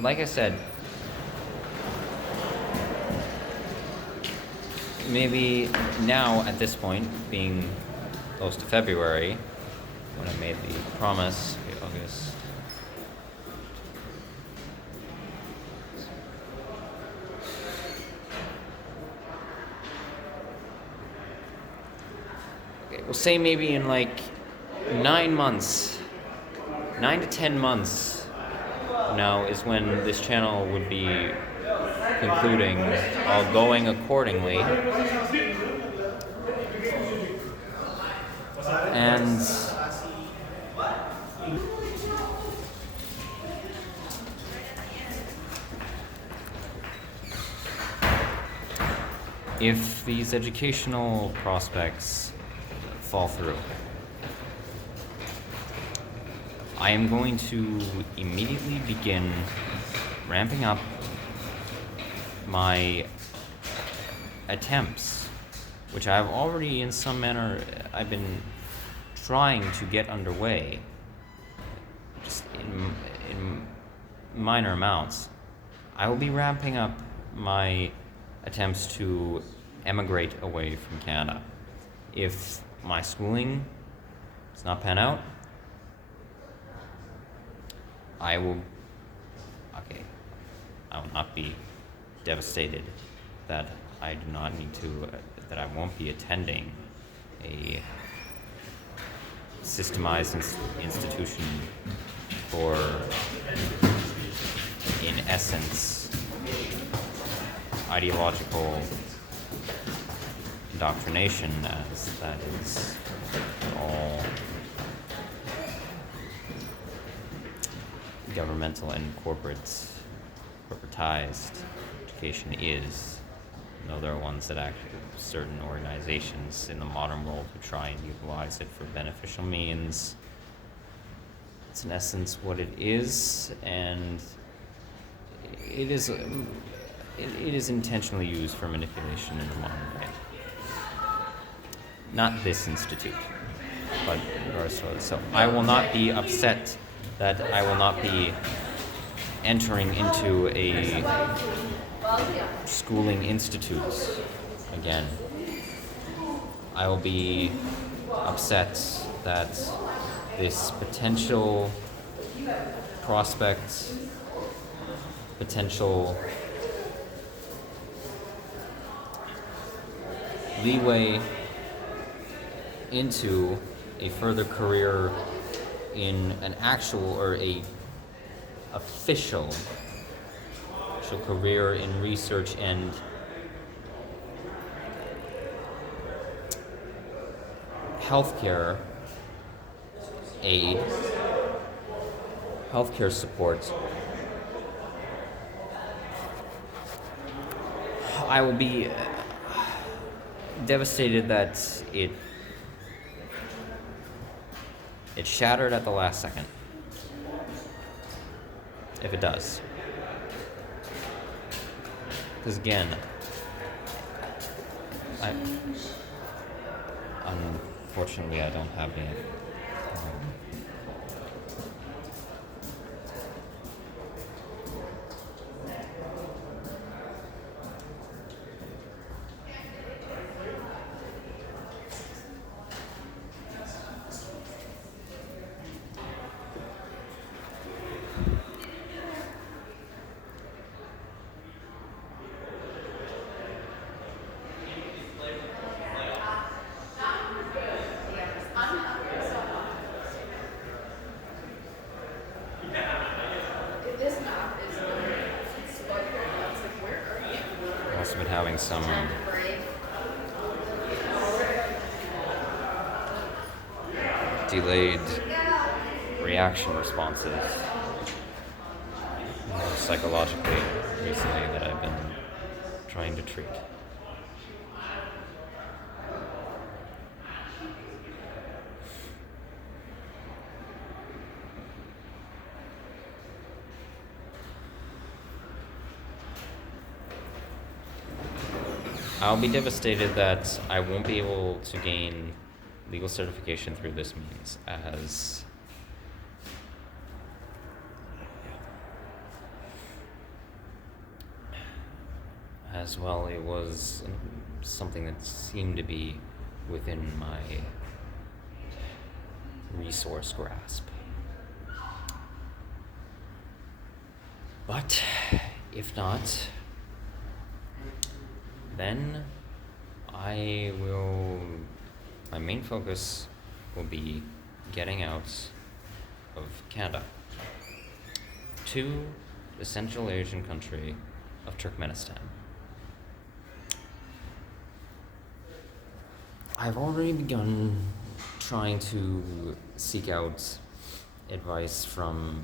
like I said, maybe now at this point, being close to February, when I made the promise, August. Okay, we'll say maybe in like 9 to 10 months now is when this channel would be concluding, all going accordingly. And if these educational prospects fall through, I am going to immediately begin ramping up my attempts, which I've already in some manner, I've been trying to get underway, just in minor amounts. I will be ramping up my attempts to emigrate away from Canada. If my schooling does not pan out, I will not be devastated that I do not need to, that I won't be attending a systemized institution for, in essence, ideological indoctrination, as that is all governmental and corporatized education is. Though there are ones that actually, certain organizations in the modern world who try and utilize it for beneficial means. It's in essence what it is, and it is intentionally used for manipulation in the modern day. Not this institute, but regardless of it. So I will not be upset that I will not be entering into a schooling institutes again. I will be upset that this potential prospect, potential leeway into a further career in an actual or a official career in research and healthcare aid, healthcare support, I will be devastated that it shattered at the last second. If it does. Because again, unfortunately I don't have any. I've also been having some delayed reaction responses psychologically recently that I've been trying to treat. I'll be devastated that I won't be able to gain legal certification through this means, as well it was something that seemed to be within my resource grasp. But if not, then my main focus will be getting out of Canada to the Central Asian country of Turkmenistan. I've already begun trying to seek out advice from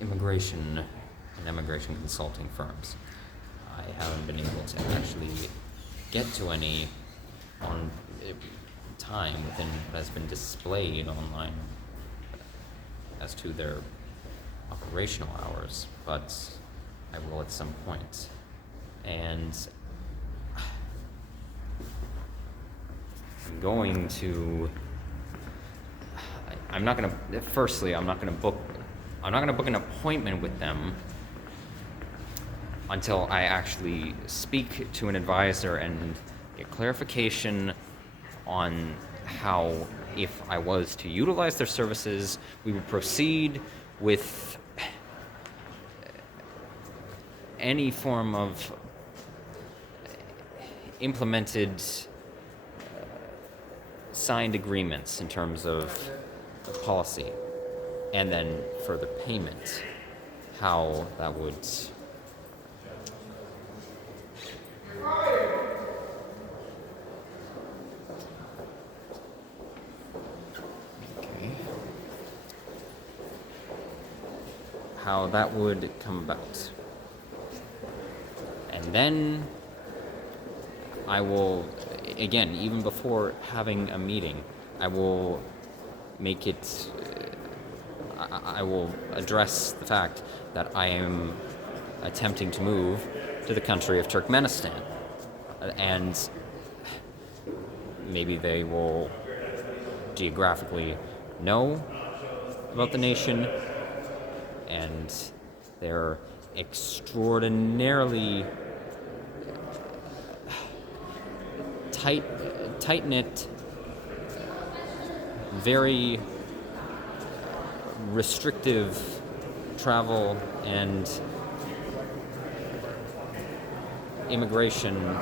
immigration and immigration consulting firms. I haven't been able to actually get to any on time within what has been displayed online as to their operational hours, but I will at some point. And I'm going to I'm not going to book an appointment with them until I actually speak to an advisor and get clarification on how, if I was to utilize their services, we would proceed with any form of implemented signed agreements in terms of the policy, and then further payment, how that would come about. And then I will, again, even before having a meeting, I will make it, I will address the fact that I am attempting to move to the country of Turkmenistan. And maybe they will geographically know about the nation, and their extraordinarily tight-knit, very restrictive travel and immigration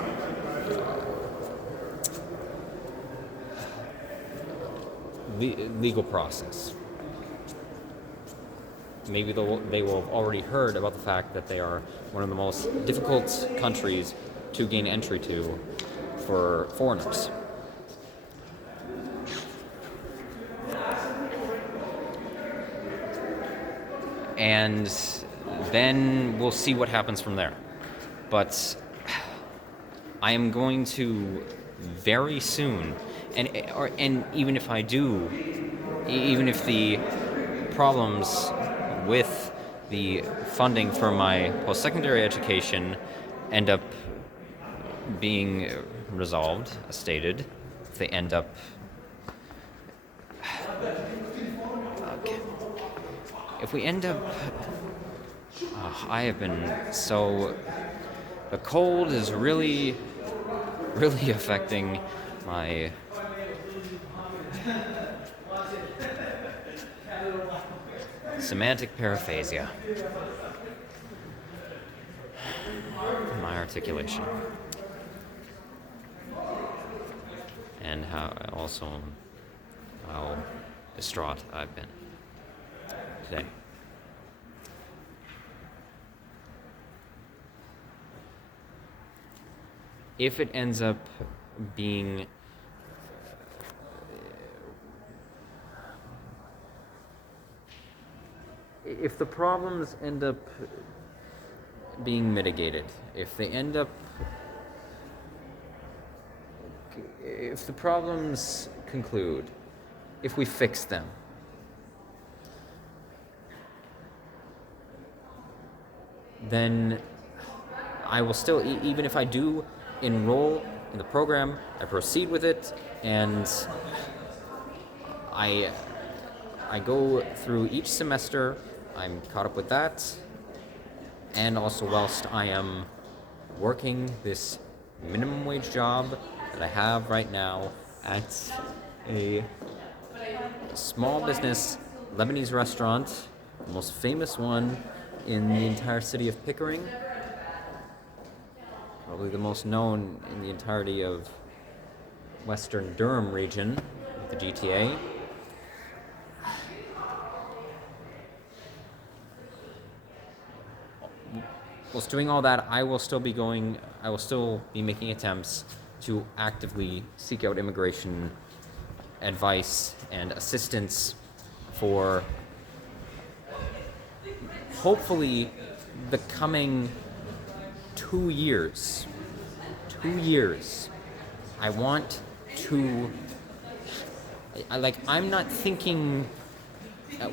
legal process. Maybe they will have already heard about the fact that they are one of the most difficult countries to gain entry to for foreigners. And then we'll see what happens from there. But I am going to very soon, and even if I do, even if the problems with the funding for my post-secondary education end up being resolved, as stated, if they end up... Okay. If we end up... I have been so... The cold is really affecting my... semantic paraphasia. My articulation. And how distraught I've been today. If it ends up being if the problems end up being mitigated, if the problems conclude, if we fix them, then I will still, even if I do enroll in the program, I proceed with it, and I go through each semester. I'm caught up with that, and also whilst I am working this minimum wage job that I have right now at a small business Lebanese restaurant, the most famous one in the entire city of Pickering, probably the most known in the entirety of Western Durham region, the GTA. Whilst doing all that, I will still be making attempts to actively seek out immigration advice and assistance for hopefully the coming 2 years. 2 years. I want to... I'm not thinking...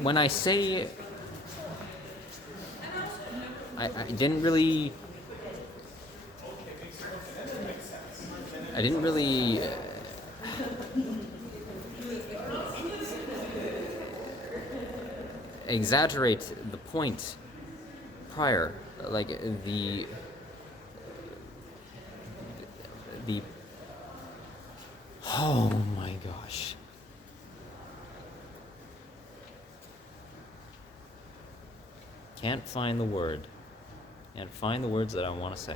When I say... I didn't really exaggerate the point prior, like the oh my gosh. Can't find the word. Can't find the words that I want to say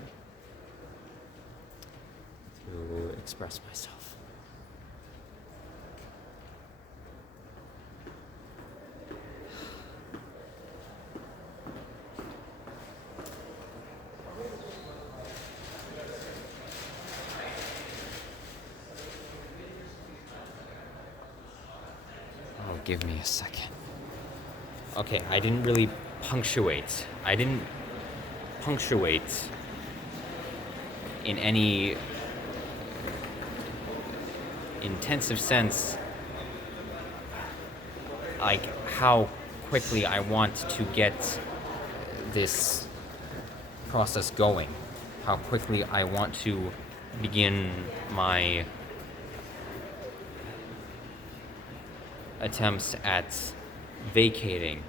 to express myself. Oh, give me a second. Okay, I didn't really punctuate. In any intensive sense, like how quickly I want to get this process going, how quickly I want to begin my attempts at vacating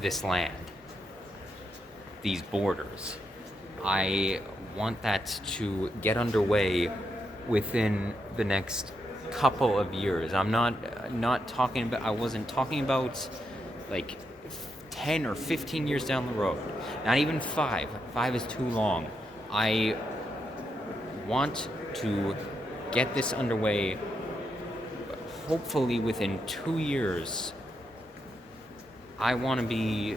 this land. these borders. I want that to get underway within the next couple of years. I'm not talking about. I wasn't talking about like 10 or 15 years down the road. Not even 5. 5 is too long. I want to get this underway hopefully within 2 years. I want to be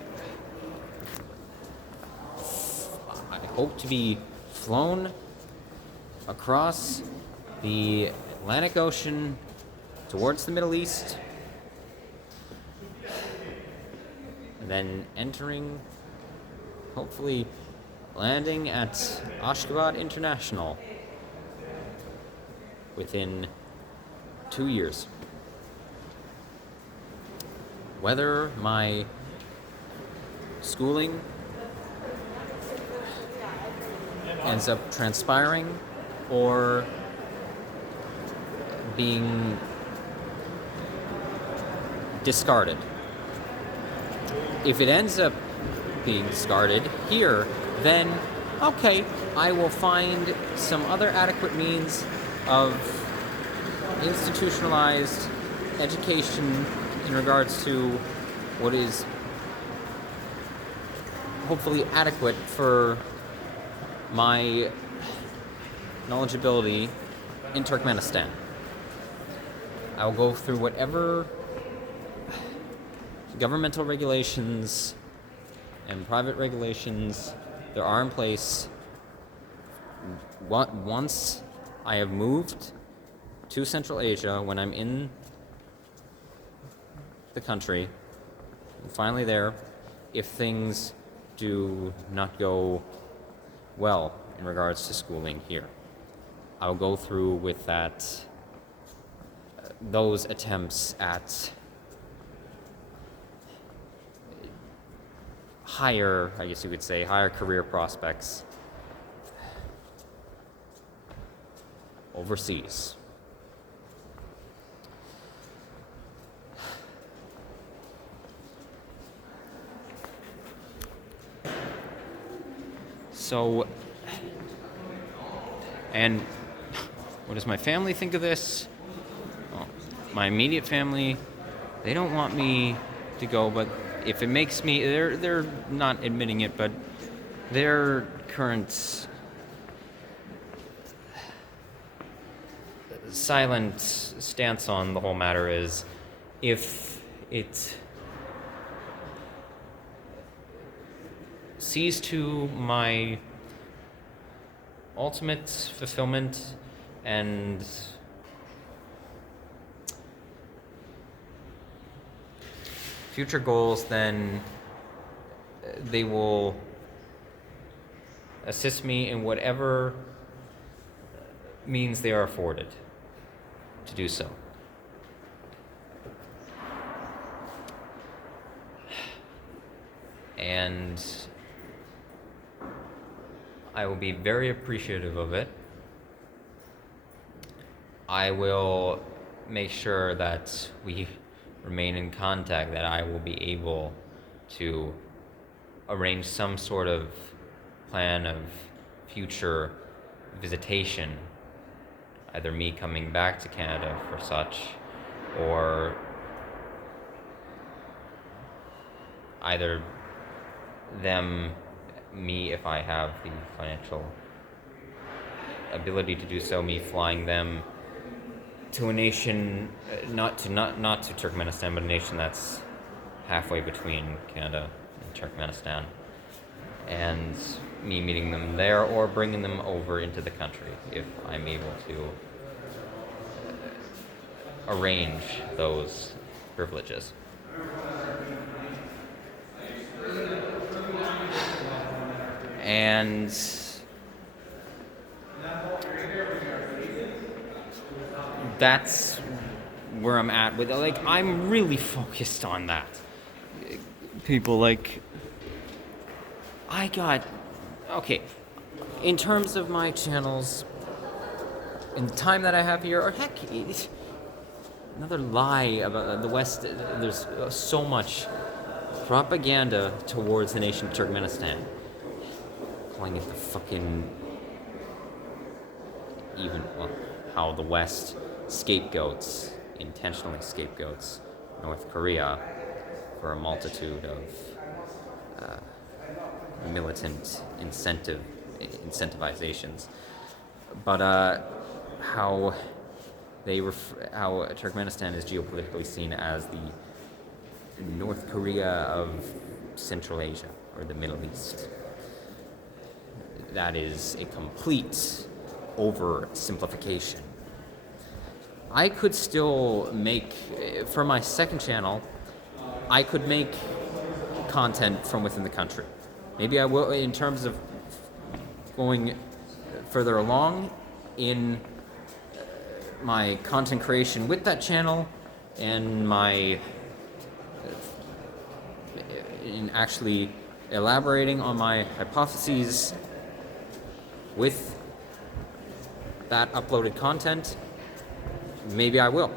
I hope to be flown across the Atlantic Ocean towards the Middle East, and then entering, hopefully landing at Ashgabat International within 2 years. Whether my schooling ends up transpiring or being discarded. If it ends up being discarded here, then okay, I will find some other adequate means of institutionalized education in regards to what is hopefully adequate for my knowledgeability in Turkmenistan. I will go through whatever governmental regulations and private regulations there are in place. Once I have moved to Central Asia, when I'm in the country, and finally there, if things do not go well in regards to schooling here, I'll go through with those attempts at higher, I guess you could say, higher career prospects overseas. So, and what does my family think of this? Well, my immediate family, they don't want me to go, but if it makes me, they're not admitting it, but their current silent stance on the whole matter is, if it sees to my ultimate fulfillment and future goals, then they will assist me in whatever means they are afforded to do so. And I will be very appreciative of it. I will make sure that we remain in contact, that I will be able to arrange some sort of plan of future visitation, either me coming back to Canada for such, or either me, if I have the financial ability to do so, me flying them to a nation, not to Turkmenistan, but a nation that's halfway between Canada and Turkmenistan, and me meeting them there or bringing them over into the country if I'm able to arrange those privileges. And that's where I'm at with it. Like, I'm really focused on that. People, like, okay, in terms of my channels, in the time that I have here, or heck, another lie about the West, there's so much propaganda towards the nation of Turkmenistan. calling it the fucking how the West intentionally scapegoats North Korea for a multitude of militant incentivizations, but how Turkmenistan is geopolitically seen as the North Korea of Central Asia or the Middle East. That is a complete oversimplification. I could still make, for my second channel, I could make content from within the country. Maybe I will, in terms of going further along in my content creation with that channel and in actually elaborating on my hypotheses with that uploaded content. Maybe I will.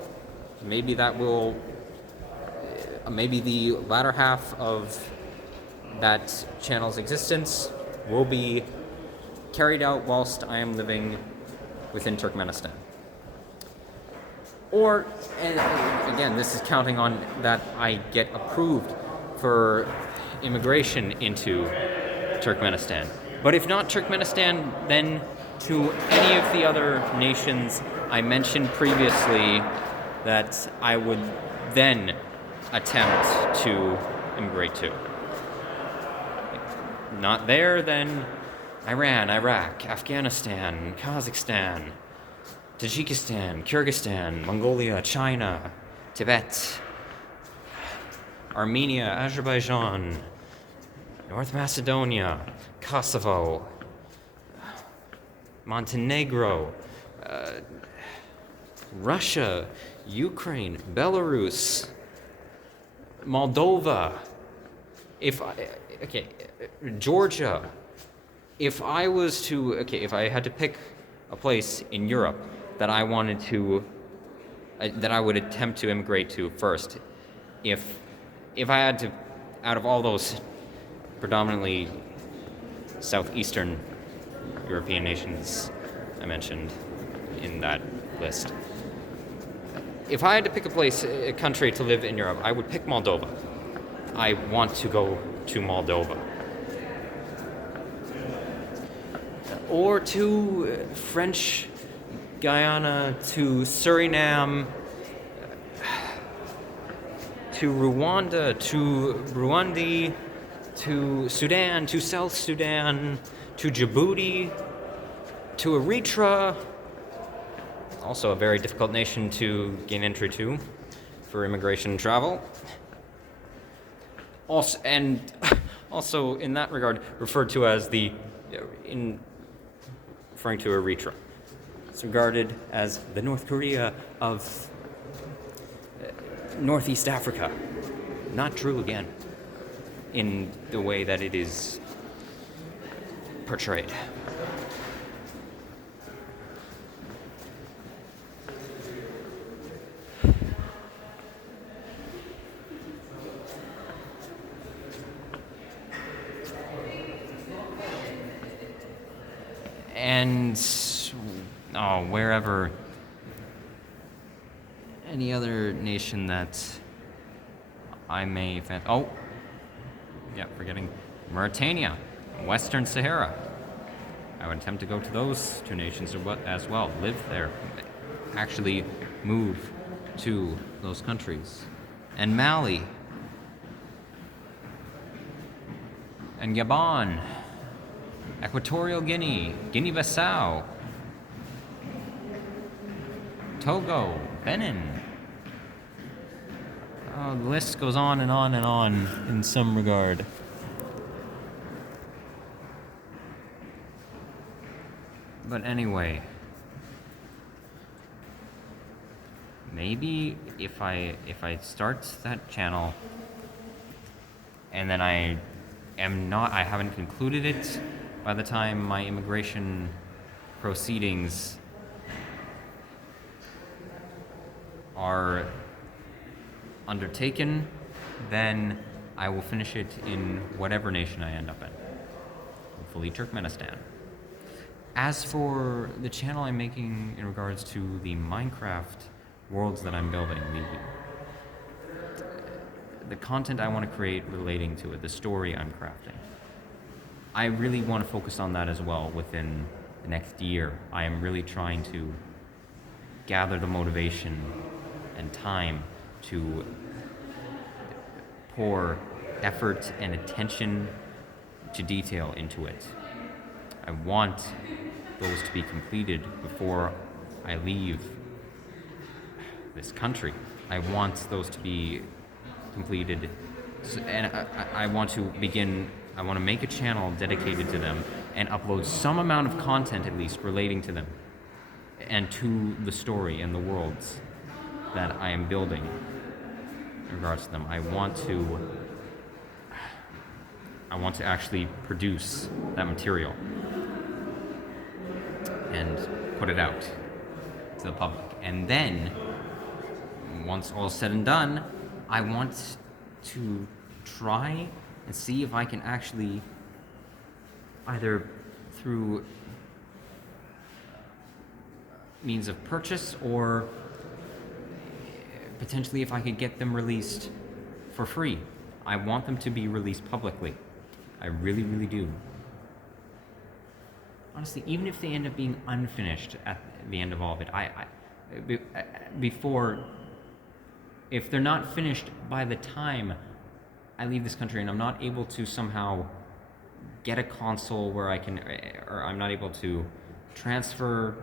Maybe that will. Maybe the latter half of that channel's existence will be carried out whilst I am living within Turkmenistan. Or, and again, this is counting on that I get approved for immigration into Turkmenistan. But if not Turkmenistan, then to any of the other nations I mentioned previously that I would then attempt to immigrate to. Not there, then Iran, Iraq, Afghanistan, Kazakhstan, Tajikistan, Kyrgyzstan, Mongolia, China, Tibet, Armenia, Azerbaijan, North Macedonia, Kosovo, Montenegro, Russia, Ukraine, Belarus, Moldova, Georgia. If I had to pick a place in Europe that I wanted to, that I would attempt to immigrate to first, if I had to, out of all those predominantly southeastern European nations I mentioned in that list, if I had to pick a country to live in Europe, I would pick Moldova. I want to go to Moldova. Or to French Guyana, to Suriname, to Rwanda, to Burundi, to Sudan, to South Sudan, to Djibouti, to Eritrea, also a very difficult nation to gain entry to for immigration and travel. Also in that regard, referred to as referring to Eritrea. It's regarded as the North Korea of Northeast Africa. Not true again, in the way that it is portrayed. And wherever, any other nation that I may forgetting Mauritania, Western Sahara. I would attempt to go to those two nations as well, live there, actually move to those countries. And Mali, and Gabon, Equatorial Guinea, Guinea-Bissau, Togo, Benin. The list goes on and on and on in some regard. But anyway, maybe if I start that channel and then I haven't concluded it by the time my immigration proceedings are undertaken, then I will finish it in whatever nation I end up in. hopefully Turkmenistan. As for the channel I'm making in regards to the Minecraft worlds that I'm building, the content I want to create relating to it, the story I'm crafting, I really want to focus on that as well within the next year. I am really trying to gather the motivation and time to pour effort and attention to detail into it. I want those to be completed before I leave this country. I want those to be completed, and I want to begin. I want to make a channel dedicated to them and upload some amount of content at least relating to them and to the story and the worlds that I am building in regards to them. I want to actually produce that material and put it out to the public. And then, once all said and done, I want to try and see if I can actually, either through means of purchase or potentially if I could get them released for free. I want them to be released publicly. I really, really do. Honestly, even if they end up being unfinished at the end of all of it, if they're not finished by the time I leave this country and I'm not able to somehow get a console where I can, or I'm not able to transfer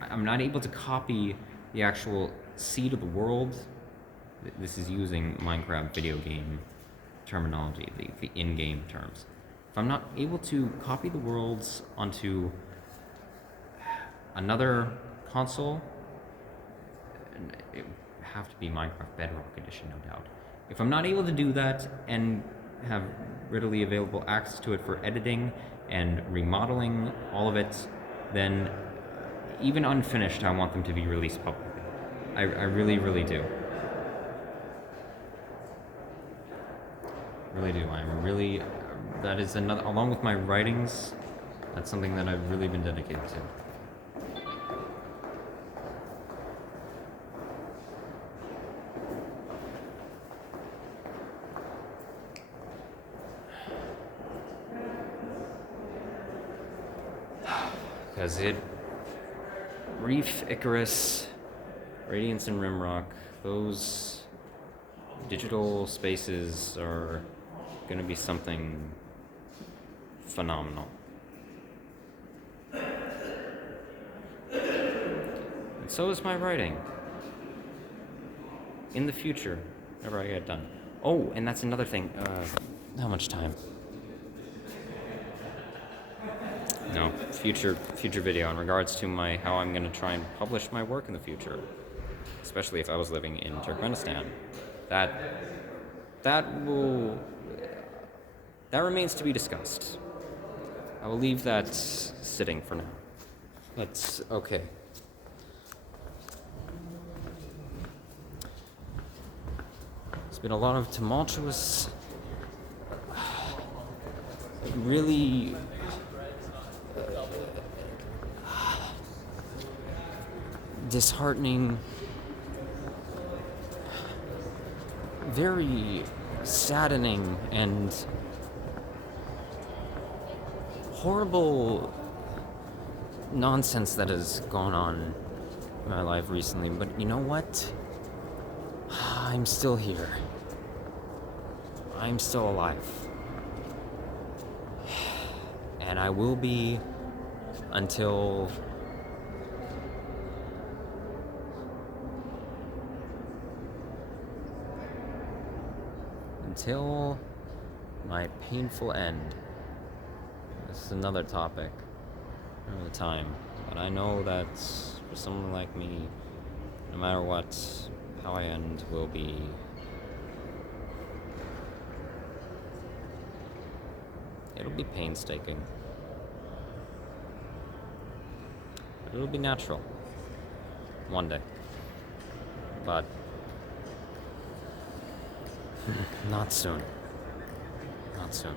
I'm not able to copy the actual seed of the world. This is using Minecraft video game terminology, the in-game terms. If I'm not able to copy the worlds onto another console, it would have to be Minecraft Bedrock Edition, no doubt. If I'm not able to do that and have readily available access to it for editing and remodeling all of it, then even unfinished, I want them to be released publicly. I really, really do. Really do. That is another, along with my writings, that's something that I've really been dedicated to. Because Reef, Icarus, Radiance, and Rimrock, those digital spaces are going to be something phenomenal. And so is my writing. In the future, whenever I get done. Oh, and that's another thing. How much time? No, future video in regards to how I'm going to try and publish my work in the future, especially if I was living in Turkmenistan. That remains to be discussed. I will leave that sitting for now. But okay. It's been a lot of tumultuous, really disheartening, very saddening, and horrible nonsense that has gone on in my life recently. But you know what? I'm still here. I'm still alive. And I will be until my painful end. This is another topic, another time. But I know that for someone like me, no matter what, how I end will be it'll be painstaking. But it'll be natural. One day. But not soon. Not soon.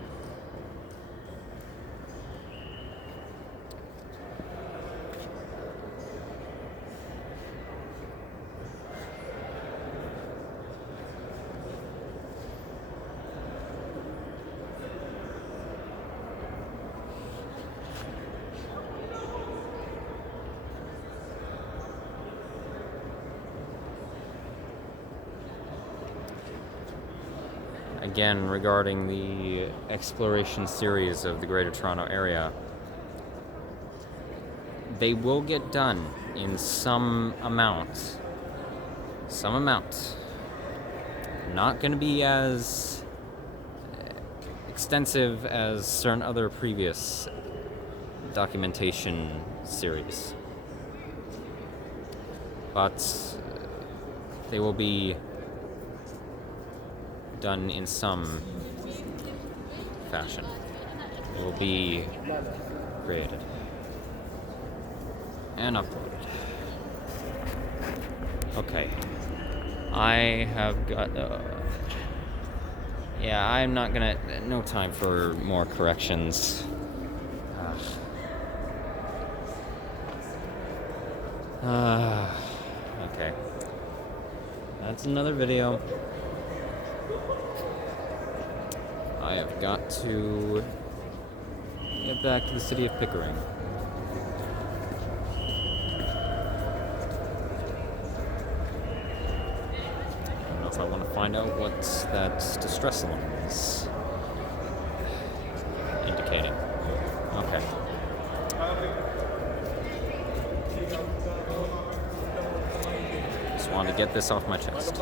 Again, regarding the exploration series of the Greater Toronto Area, they will get done in some amount. Some amount. Not going to be as extensive as certain other previous documentation series. But they will be done in some fashion. It will be created and uploaded. Okay. I have got... yeah, I'm not gonna... No time for more corrections. Okay. That's another video. I have got to get back to the city of Pickering. I don't know if I want to find out what that distress alarm is indicating. Okay. Just wanted to get this off my chest.